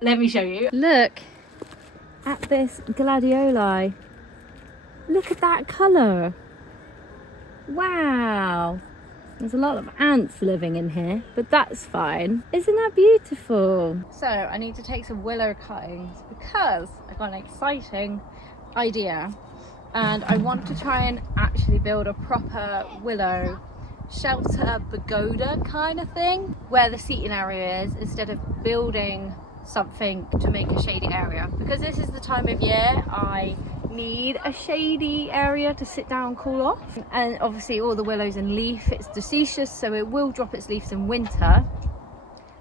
Let me show you. Look at this gladioli. Look at that colour. Wow. There's a lot of ants living in here, but that's fine. Isn't that beautiful? So I need to take some willow cuttings because I've got an exciting idea. And I want to try and actually build a proper willow shelter pagoda kind of thing where the seating area is, instead of building something to make a shady area, because this is the time of year I need a shady area to sit down and cool off. And obviously all the willows in leaf, it's deciduous, so it will drop its leaves in winter.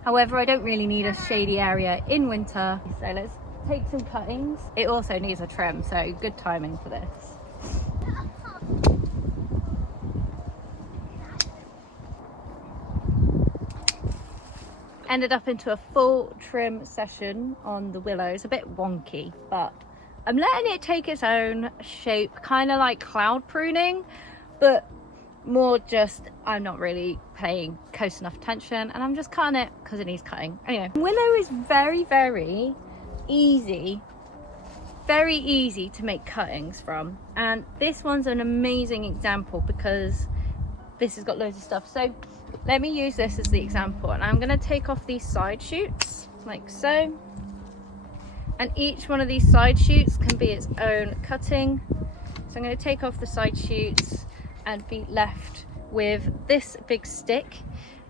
However, I don't really need a shady area in winter, so let's take some cuttings. It also needs a trim, so good timing for this. Ended up into a full trim session on the willows. A bit wonky, but I'm letting it take its own shape, kind of like cloud pruning, but more just I'm not really paying close enough attention, and I'm just cutting it because it needs cutting. Anyway, willow is very easy, very easy to make cuttings from, and this one's an amazing example because this has got loads of stuff. So let me use this as the example, and I'm going to take off these side shoots like so, and each one of these side shoots can be its own cutting. So I'm going to take off the side shoots and be left with this big stick,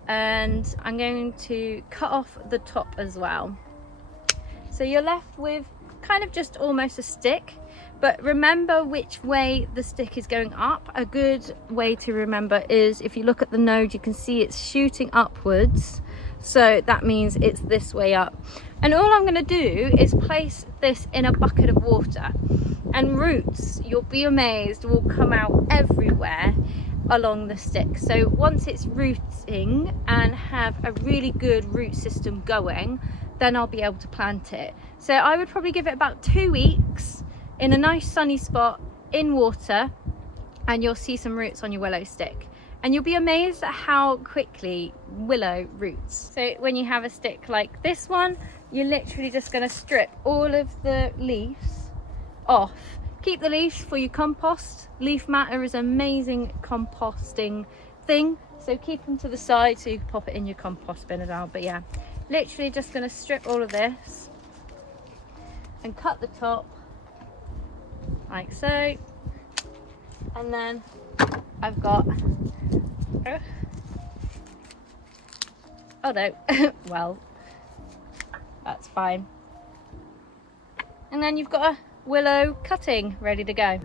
and I'm going to cut off the top as well. So you're left with kind of just almost a stick, but remember which way the stick is going up. A good way to remember is if you look at the node, you can see it's shooting upwards, so that means it's this way up. And all I'm going to do is place this in a bucket of water, and roots, you'll be amazed, will come out everywhere along the stick. So once it's rooting and have a really good root system going, then I'll be able to plant it. So I would probably give it about 2 weeks in a nice sunny spot in water, and you'll see some roots on your willow stick. And you'll be amazed at how quickly willow roots. So when you have a stick like this one, you're literally just going to strip all of the leaves off. Keep the leaves for your compost. Leaf matter is an amazing composting thing, so keep them to the side so you can pop it in your compost bin as well. But yeah, literally just going to strip all of this and cut the top like so. And then I've got, oh no, well, that's fine. And then you've got a willow cutting ready to go.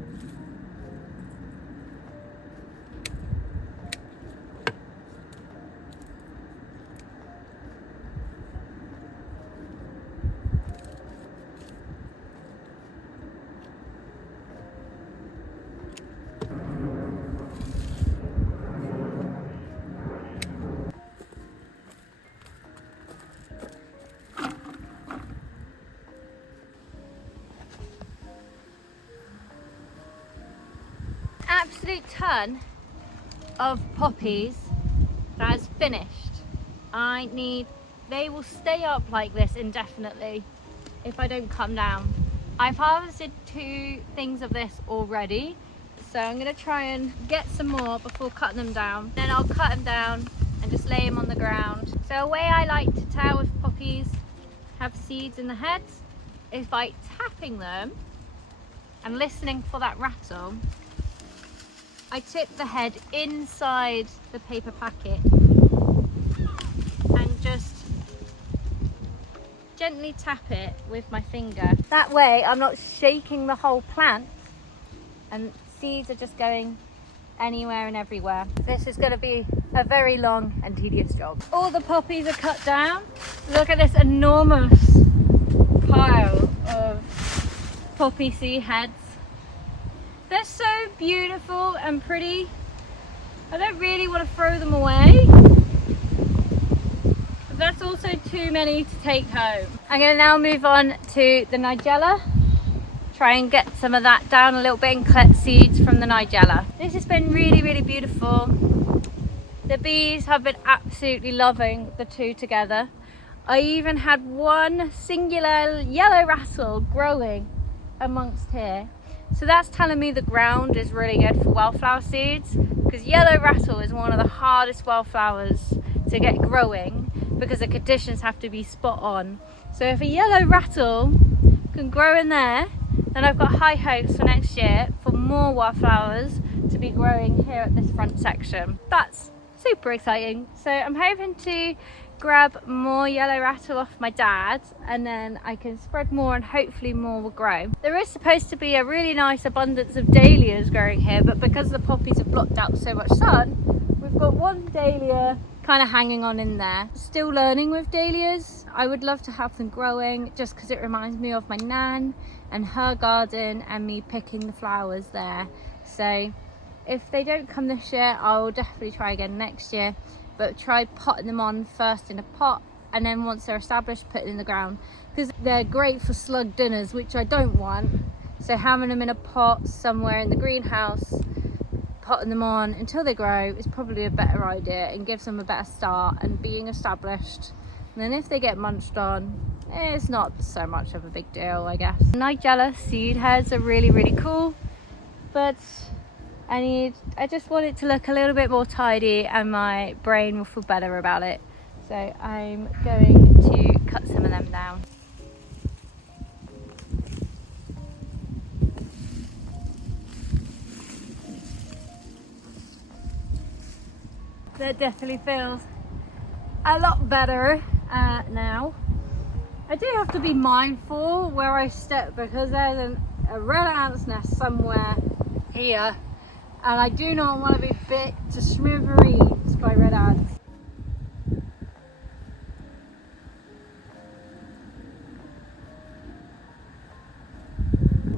Absolute ton of poppies that has finished. They will stay up like this indefinitely if I don't come down. I've harvested 2 things of this already, so I'm going to try and get some more before cutting them down. Then I'll cut them down and just lay them on the ground. So a way I like to tell if poppies have seeds in the heads is by tapping them and listening for that rattle. I tip the head inside the paper packet and just gently tap it with my finger. That way I'm not shaking the whole plant and seeds are just going anywhere and everywhere. This is going to be a very long and tedious job. All the poppies are cut down. Look at this enormous pile of poppy seed heads. They're so beautiful and pretty. I don't really want to throw them away, but that's also too many to take home. I'm going to now move on to the nigella. Try and get some of that down a little bit and collect seeds from the nigella. This has been really, really beautiful. The bees have been absolutely loving the 2 together. I even had one singular yellow rattle growing amongst here. So that's telling me the ground is really good for wildflower seeds, because yellow rattle is one of the hardest wildflowers to get growing because the conditions have to be spot on. So if a yellow rattle can grow in there, then I've got high hopes for next year for more wildflowers to be growing here at this front section. That's super exciting. So I'm hoping to grab more yellow rattle off my dad, and then I can spread more and hopefully more will grow. There is supposed to be a really nice abundance of dahlias growing here, but because the poppies have blocked out so much sun, we've got one dahlia kind of hanging on in there. Still learning with dahlias. I would love to have them growing just because it reminds me of my nan and her garden and me picking the flowers there. So if they don't come this year, I'll definitely try again next year. But try potting them on first in a pot, and then once they're established, put it in the ground, because they're great for slug dinners, which I don't want. So having them in a pot somewhere in the greenhouse, potting them on until they grow is probably a better idea and gives them a better start and being established. And then if they get munched on, it's not so much of a big deal, I guess. Nigella seed heads are really, really cool, but I just want it to look a little bit more tidy and my brain will feel better about it. So I'm going to cut some of them down. That definitely feels a lot better now. I do have to be mindful where I step because there's a red ant's nest somewhere here. And I do not want to be bit to smithereens by red ants.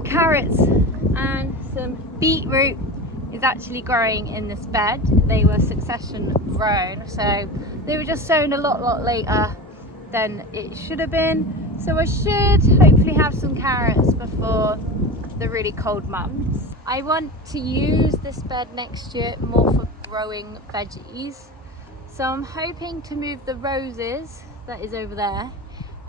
Carrots and some beetroot is actually growing in this bed. They were succession grown, so they were just sown a lot later than it should have been. So I should hopefully have some carrots before the really cold months. I want to use this bed next year more for growing veggies. So I'm hoping to move the roses that is over there,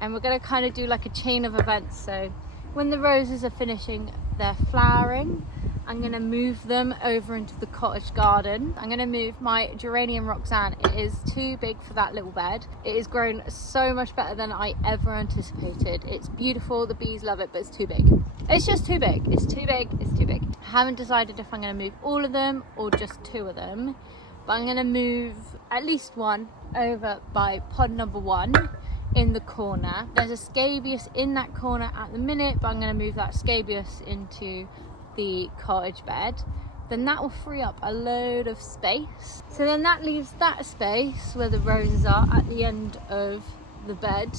and we're going to kind of do like a chain of events. So when the roses are finishing their flowering, I'm going to move them over into the cottage garden. I'm going to move my geranium Roxanne. It is too big for that little bed. It has grown so much better than I ever anticipated. It's beautiful, the bees love it, but it's too big. It's just too big. It's too big. It's too big. I haven't decided if I'm going to move all of them or just 2 of them, but I'm going to move at least one over by pod number 1 in the corner. There's a scabious in that corner at the minute, but I'm going to move that scabious into the cottage bed. Then that will free up a load of space. So then that leaves that space where the roses are at the end of the bed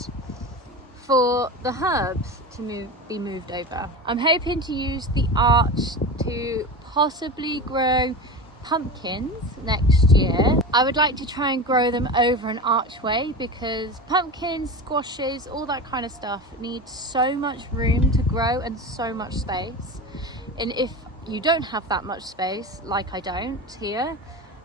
for the herbs to be moved over. I'm hoping to use the arch to possibly grow pumpkins next year. I would like to try and grow them over an archway because pumpkins, squashes, all that kind of stuff needs so much room to grow and so much space. And if you don't have that much space, like I don't here,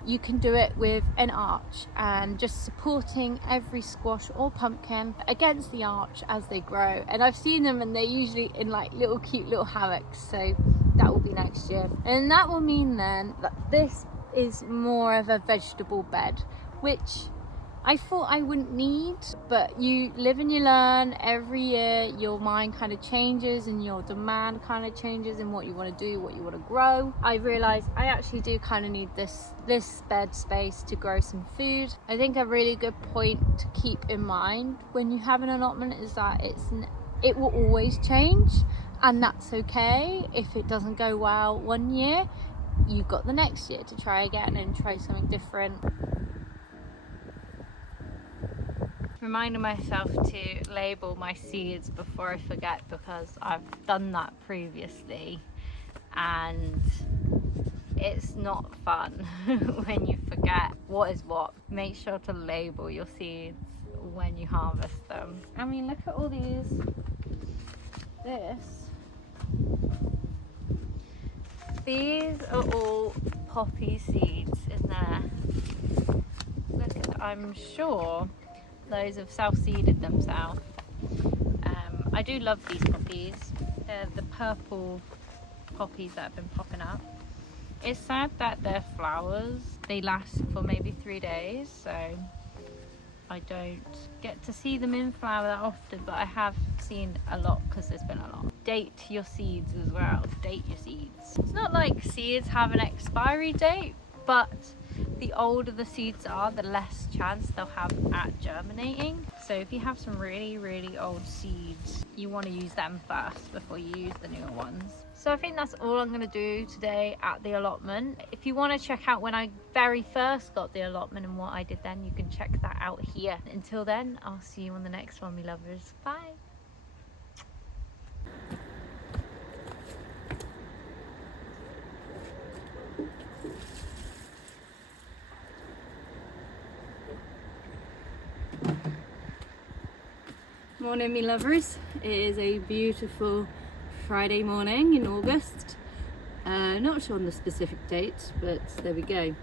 you can do it with an arch and just supporting every squash or pumpkin against the arch as they grow. And I've seen them and they're usually in like little cute little hammocks, so that will be next year. And that will mean then that this is more of a vegetable bed, which I thought I wouldn't need, but you live and you learn. Every year your mind kind of changes and your demand kind of changes in what you want to do, what you want to grow. I realized I actually do kind of need this bed space to grow some food. I think a really good point to keep in mind when you have an allotment is that it will always change, and that's okay. If it doesn't go well one year, you've got the next year to try again and try something different. Reminding myself to label my seeds before I forget, because I've done that previously and it's not fun when you forget what is what. Make sure to label your seeds when you harvest them. I mean, look at all these. These are all poppy seeds in there. Look at, I'm sure those have self-seeded themselves. I do love these poppies. They're the purple poppies that have been popping up. It's sad that their flowers, they last for maybe 3 days, so I don't get to see them in flower that often, but I have seen a lot because there's been a lot. Date your seeds as well. Date your seeds. It's not like seeds have an expiry date, but the older the seeds are, the less chance they'll have at germinating. So if you have some really old seeds, you want to use them first before you use the newer ones. So I think that's all I'm going to do today at the allotment. If you want to check out when I very first got the allotment and what I did then, you can check that out here. Until then, I'll see you on the next one, me lovers. Bye. Morning, me lovers. It is a beautiful Friday morning in August. Not sure on the specific date, but there we go.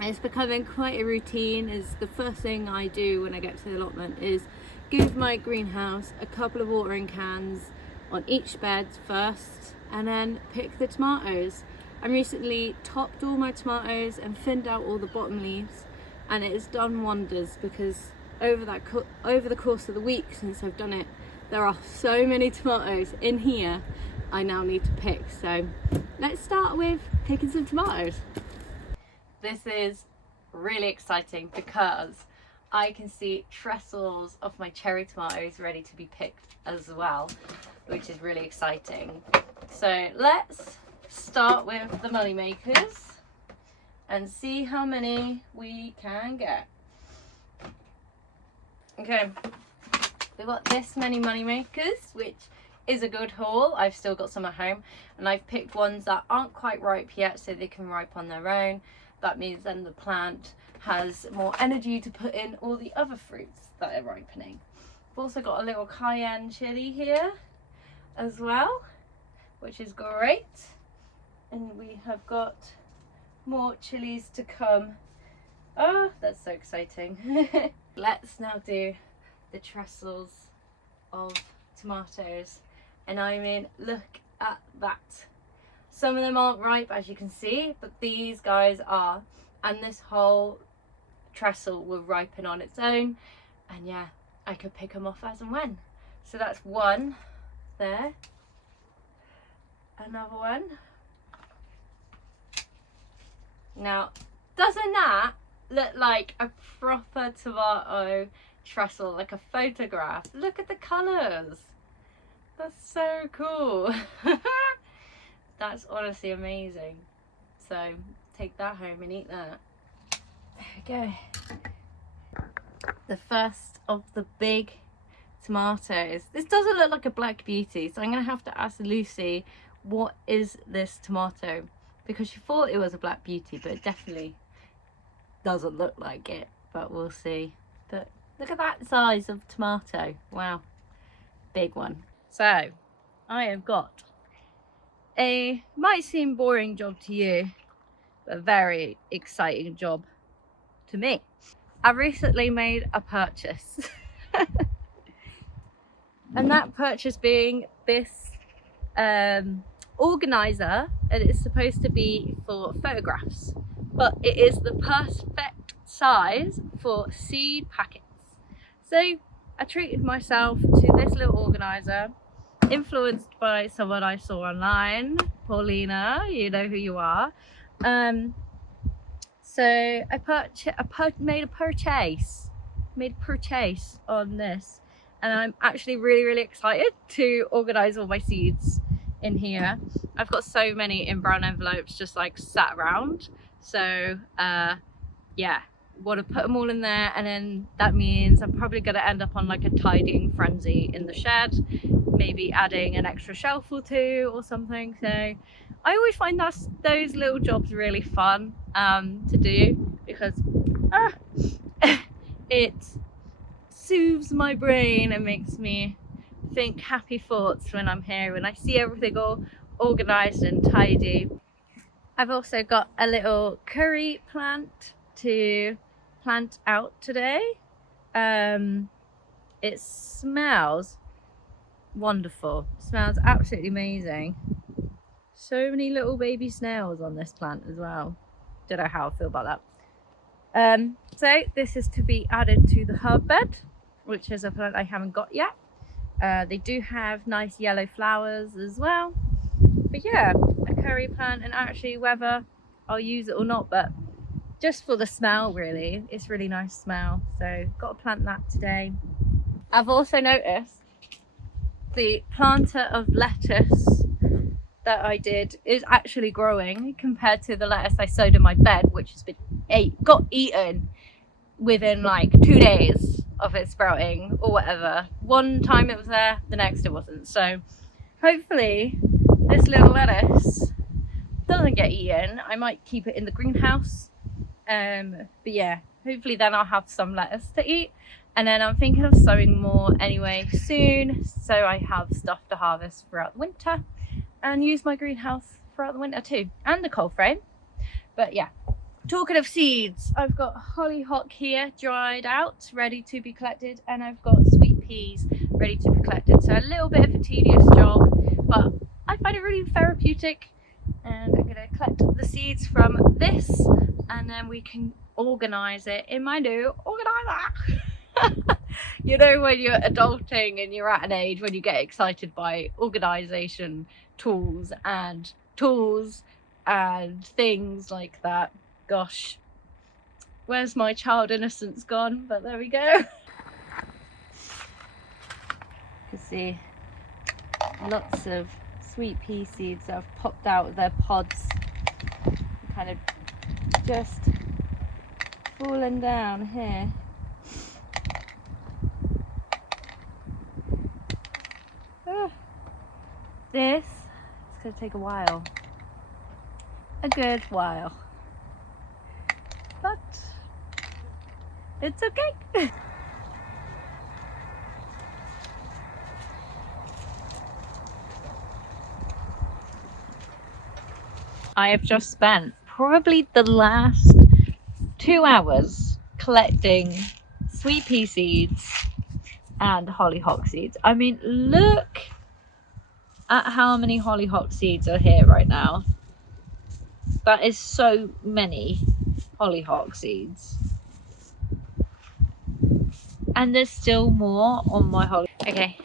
It's becoming quite a routine. Is the first thing I do when I get to the allotment is give my greenhouse a couple of watering cans on each bed first, and then pick the tomatoes. I recently topped all my tomatoes and thinned out all the bottom leaves, and it has done wonders because over the course of the week since I've done it, there are so many tomatoes in here I now need to pick. So let's start with picking some tomatoes. This is really exciting because I can see trestles of my cherry tomatoes ready to be picked as well, which is really exciting. So let's start with the money makers and see how many we can get. Okay, we've got this many money makers, which is a good haul. I've still got some at home, and I've picked ones that aren't quite ripe yet so they can ripe on their own. That means then the plant has more energy to put in all the other fruits that are ripening. I've also got a little cayenne chili here as well, which is great. And we have got more chilies to come. Oh, that's so exciting. Let's now do the trestles of tomatoes. And I mean, look at that. Some of them aren't ripe, as you can see, but these guys are. And this whole trestle will ripen on its own. And yeah, I could pick them off as and when. So that's one there. Another one. Now, doesn't that look like a proper tomato trestle, like a photograph? Look at the colours. That's so cool. That's honestly amazing. So take that home and eat that. There we go. The first of the big tomatoes. This doesn't look like a Black Beauty, so I'm gonna have to ask Lucy, what is this tomato? Because she thought it was a Black Beauty, but it definitely doesn't look like it, but we'll see. But look at that size of tomato. Wow, big one. So I have got a, might seem boring job to you, but a very exciting job to me. I recently made a purchase. And that purchase being this organizer, and it's supposed to be for photographs, but it is the perfect size for seed packets. So I treated myself to this little organizer, influenced by someone I saw online, Alina, you know who you are. So I made a purchase on this, and I'm actually really excited to organize all my seeds in here. I've got so many in brown envelopes just like sat around, so yeah, want to put them all in there, and then that means I'm probably going to end up on like a tidying frenzy in the shed, maybe adding an extra shelf or two or something. So I always find those little jobs really fun to do, because it soothes my brain and makes me think happy thoughts when I'm here, when I see everything all organized and tidy. I've also got a little curry plant to plant out today. It smells wonderful, smells absolutely amazing. So many little baby snails on this plant as well. Don't know how I feel about that. So this is to be added to the herb bed, which is a plant I haven't got yet. They do have nice yellow flowers as well. But yeah, a curry plant, and actually whether I'll use it or not, but just for the smell really, it's really nice smell. So got to plant that today. I've also noticed the planter of lettuce that I did is actually growing compared to the lettuce I sowed in my bed, which has been got eaten within like 2 days of it sprouting or whatever. One time it was there, the next it wasn't. So hopefully this little lettuce doesn't get eaten. I might keep it in the greenhouse, but yeah, hopefully then I'll have some lettuce to eat. And then I'm thinking of sowing more anyway soon, so I have stuff to harvest throughout the winter and use my greenhouse throughout the winter too, and the cold frame. But yeah, talking of seeds, I've got hollyhock here dried out, ready to be collected, and I've got sweet peas ready to be collected. So a little bit of a tedious job, but I find it really therapeutic. And I'm going to collect the seeds from this, and then we can organize it in my new organizer. You know, when you're adulting and you're at an age when you get excited by organization tools and things like that. Gosh, where's my child innocence gone? But there we go. You can see lots of sweet pea seeds that have popped out of their pods, kind of just fallen down here. This is going to take a while. A good while. But it's okay. I have just spent probably the last 2 hours collecting sweet pea seeds and hollyhock seeds. I mean, look at how many hollyhock seeds are here right now. That is so many hollyhock seeds. And there's still more on my holly. Okay,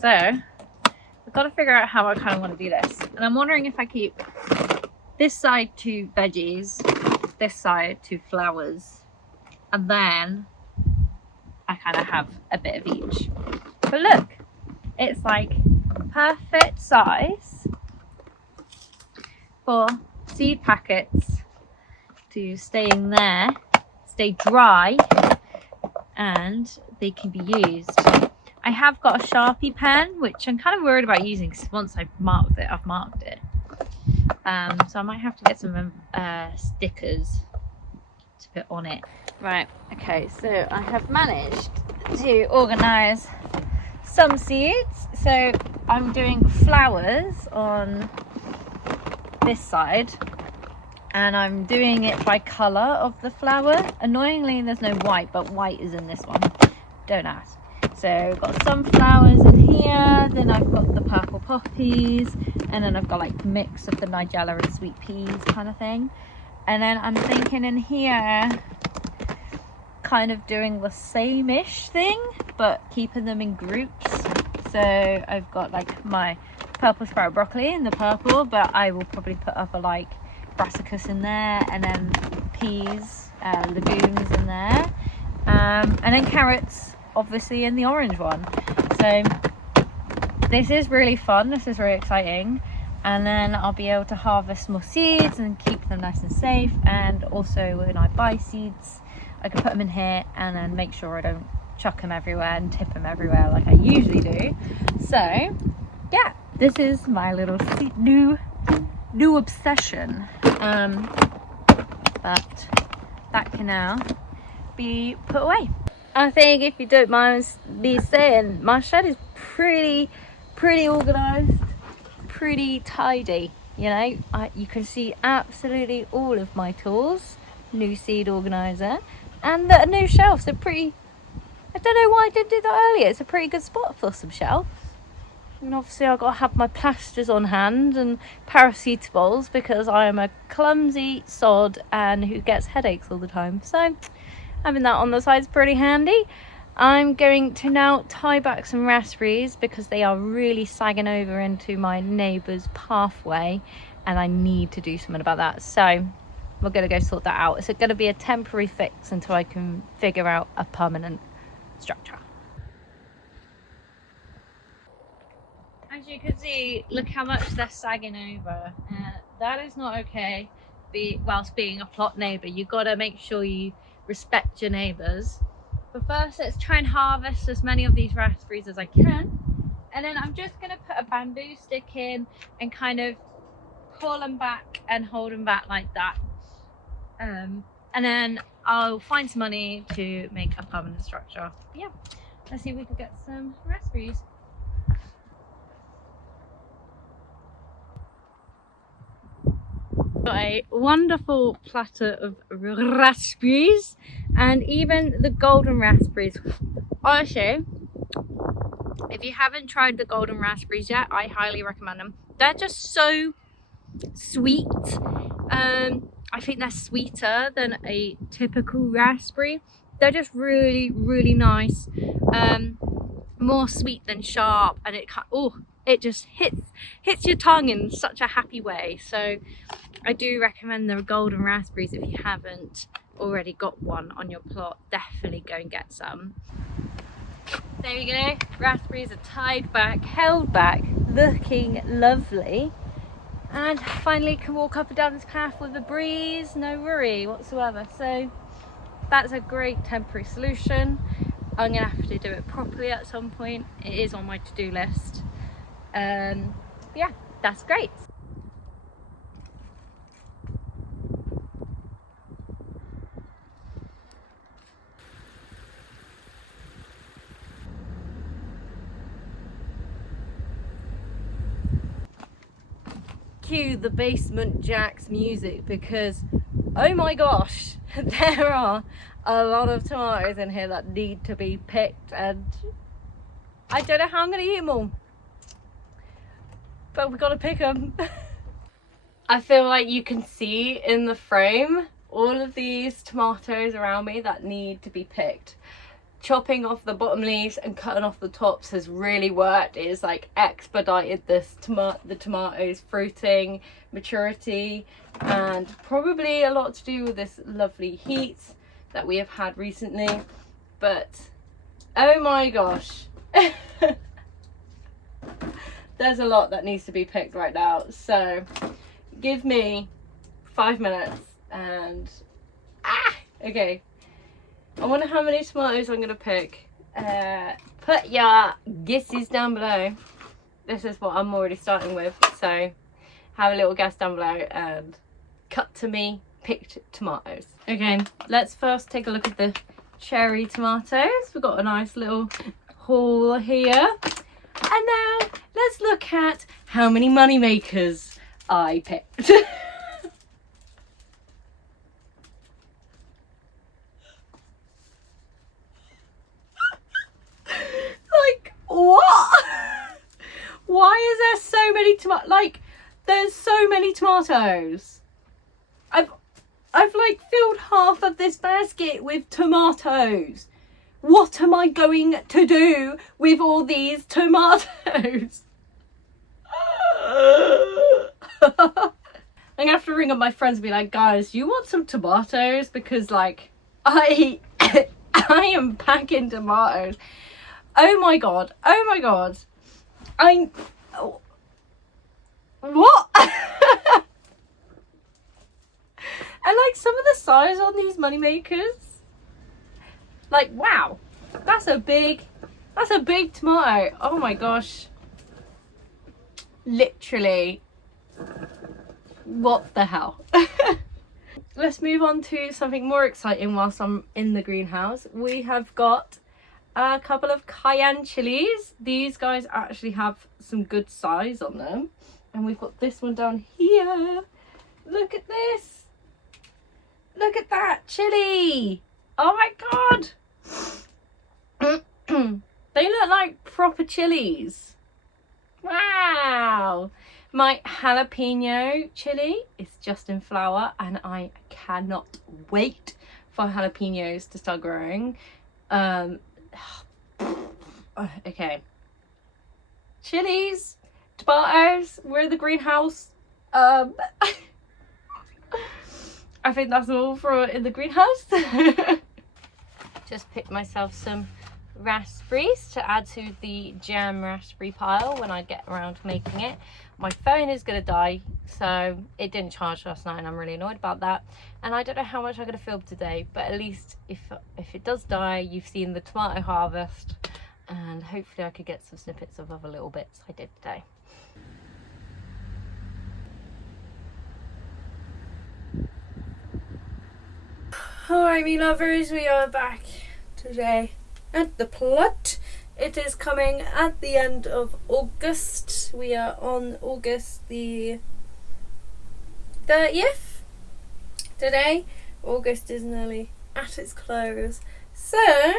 so I've got to figure out how I kind of want to do this. And I'm wondering if I keep this side to veggies, this side to flowers, and then I kind of have a bit of each. But look, it's like perfect size for seed packets to stay in there, stay dry, and they can be used. I have got a Sharpie pen, which I'm kind of worried about using because once I've marked it. So I might have to get some stickers to put on it. Right, okay, so I have managed to organise some seeds. So I'm doing flowers on this side, and I'm doing it by colour of the flower. Annoyingly, there's no white, but white is in this one. Don't ask. So I've got some flowers in here, then I've got the purple poppies, and then I've got like mix of the nigella and sweet peas kind of thing. And then I'm thinking in here, kind of doing the same-ish thing, but keeping them in groups. So I've got like my purple sprout broccoli in the purple, but I will probably put up a like brassicas in there, and then peas, legumes in there, and then carrots obviously in the orange one. So this is really fun, this is really exciting, and then I'll be able to harvest more seeds and keep them nice and safe. And also when I buy seeds, I can put them in here and then make sure I don't chuck them everywhere and tip them everywhere like I usually do. So yeah, this is my little new obsession, but that can now be put away. I think, if you don't mind me saying, my shed is pretty organised, pretty tidy. You know, you can see absolutely all of my tools, new seed organizer, and the new shelves are pretty. I don't know why I didn't do that earlier. It's a pretty good spot for some shelves. And obviously I've got to have my plasters on hand and paracetamols because I am a clumsy sod and who gets headaches all the time. So having that on the side is pretty handy. I'm going to now tie back some raspberries because they are really sagging over into my neighbour's pathway, and I need to do something about that. So we're going to go sort that out. It's going to be a temporary fix until I can figure out a permanent structure. As you can see, look how much they're sagging over. That is not okay. Whilst being a plot neighbour, you've got to make sure you respect your neighbours. But first, let's try and harvest as many of these raspberries as I can. And then I'm just going to put a bamboo stick in and kind of pull them back and hold them back like that. And then I'll find some money to make a permanent structure. But yeah, let's see if we can get some raspberries. Got a wonderful platter of raspberries, and even the golden raspberries. Also, if you haven't tried the golden raspberries yet, I highly recommend them. They're just so sweet. I think they're sweeter than a typical raspberry. They're just really nice. More sweet than sharp, and it just hits your tongue in such a happy way. So I do recommend the golden raspberries. If you haven't already got one on your plot, definitely go and get some. There we go, raspberries are tied back, held back, looking lovely, and finally can walk up and down this path with a breeze, no worry whatsoever. So that's a great temporary solution. I'm gonna have to do it properly at some point. It is on my to-do list. Yeah, that's great. Cue the Basement Jacks music, because oh my gosh, there are a lot of tomatoes in here that need to be picked, and I don't know how I'm gonna eat them all, but we gotta pick them. I feel like you can see in the frame all of these tomatoes around me that need to be picked. Chopping off the bottom leaves and cutting off the tops has really worked. It's like expedited this the tomatoes fruiting, maturity, and probably a lot to do with this lovely heat that we have had recently. But oh my gosh, there's a lot that needs to be picked right now. So give me 5 minutes and okay. I wonder how many tomatoes I'm gonna pick. Put your guesses down below. This is what I'm already starting with, so have a little guess down below and cut to me picked tomatoes. Okay, let's first take a look at the cherry tomatoes. We've got a nice little haul here. And now let's look at how many money makers I picked. What? Why is there so many tomatoes? Like, there's so many tomatoes. I've like filled half of this basket with tomatoes. What am I going to do with all these tomatoes? I'm gonna have to ring up my friends and be like, guys, do you want some tomatoes? Because like, I am packing tomatoes. Oh my god, oh my god. What? I like some of the size on these money makers. Like, wow, that's a big tomato. Oh my gosh. Literally, what the hell? Let's move on to something more exciting whilst I'm in the greenhouse. We have got a couple of cayenne chilies. These guys actually have some good size on them. And we've got this one down here. Look at this. Look at that chili. Oh my god. They look like proper chilies. Wow. My jalapeno chili is just in flower and I cannot wait for jalapenos to start growing. Okay, chilies, tomatoes, we're in the greenhouse. I think that's all for in the greenhouse. Just picked myself some raspberries to add to the jam raspberry pile when I get around to making it. My phone is gonna die, so it didn't charge last night and I'm really annoyed about that. And I don't know how much I'm gonna film today, but at least if it does die, you've seen the tomato harvest, and hopefully I could get some snippets of other little bits I did today. Alright, me lovers, we are back today at the plot. It is coming at the end of August. We are on August the 30th today. August is nearly at its close. So,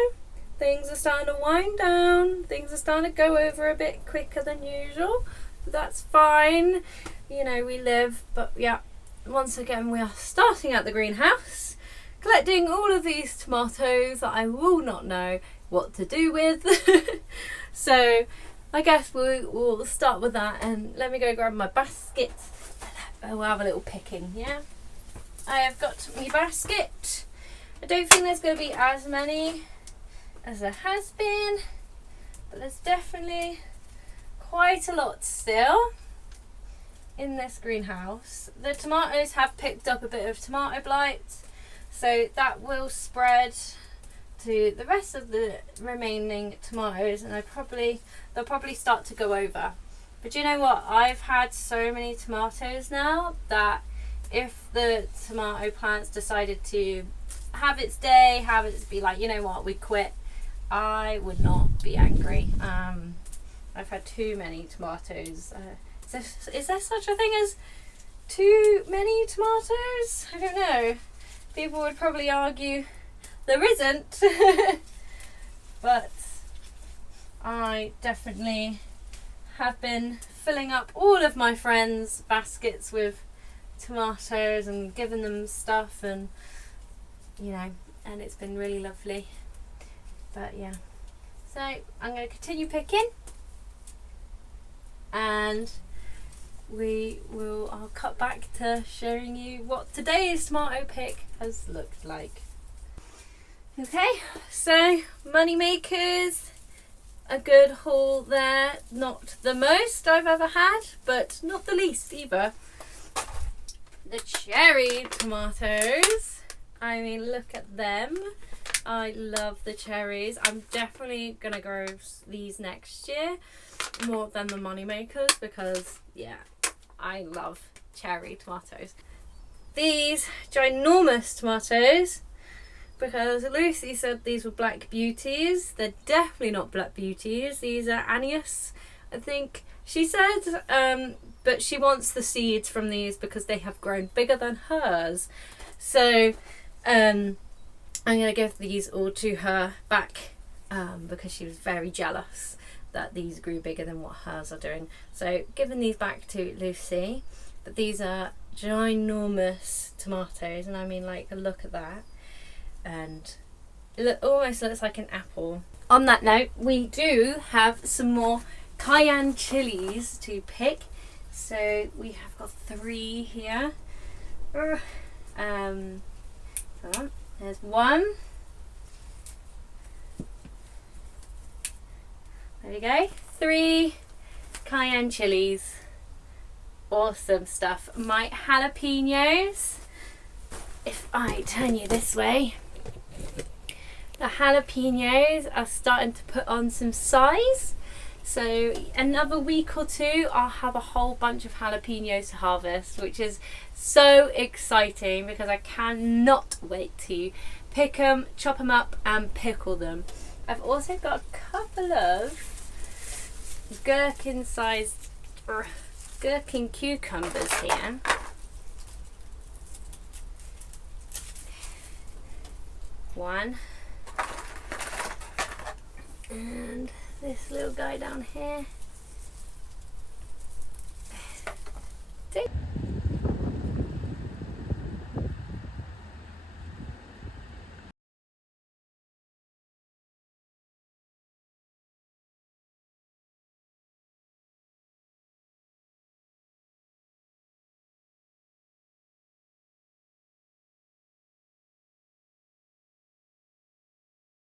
things are starting to wind down. Things are starting to go over a bit quicker than usual. But that's fine. You know, we live. But yeah, once again, we are starting at the greenhouse, collecting all of these tomatoes that I will not know what to do with. So I guess we'll start with that, and let me go grab my basket. We'll have a little picking. Yeah, I have got my basket. I don't think there's going to be as many as there has been, but there's definitely quite a lot still in this greenhouse. The tomatoes have picked up a bit of tomato blight, so that will spread to the rest of the remaining tomatoes, and they'll probably start to go over But you know what? I've had so many tomatoes now that if the tomato plants decided to have its day, have it be like, you know what, we quit, I would not be angry. I've had too many tomatoes. Is there such a thing as too many tomatoes? I don't know. People would probably argue there isn't. But I definitely have been filling up all of my friends' baskets with tomatoes and giving them stuff, and you know, and it's been really lovely. But yeah, so I'm going to continue picking, and I'll cut back to showing you what today's tomato pick has looked like. Okay, so money makers, a good haul there. Not the most I've ever had, but not the least either. The cherry tomatoes, I mean, look at them. I love the cherries. I'm definitely gonna grow these next year more than the money makers, because yeah, I love cherry tomatoes. These ginormous tomatoes, because Lucy said these were black beauties. They're definitely not black beauties. These are anise, I think she said. But she wants the seeds from these because they have grown bigger than hers. So I'm going to give these all to her back because she was very jealous that these grew bigger than what hers are doing. So giving these back to Lucy. But these are ginormous tomatoes, and I mean, like, look at that. And it almost looks like an apple. On that note, we do have some more cayenne chilies to pick. So we have got 3 here. So there's 1. There we go. 3 cayenne chilies. Awesome stuff. My jalapenos, if I turn you this way, the jalapenos are starting to put on some size. So another week or 2, I'll have a whole bunch of jalapenos to harvest, which is so exciting because I cannot wait to pick them, chop them up and pickle them. I've also got a couple of gherkin cucumbers here. One. And this little guy down here.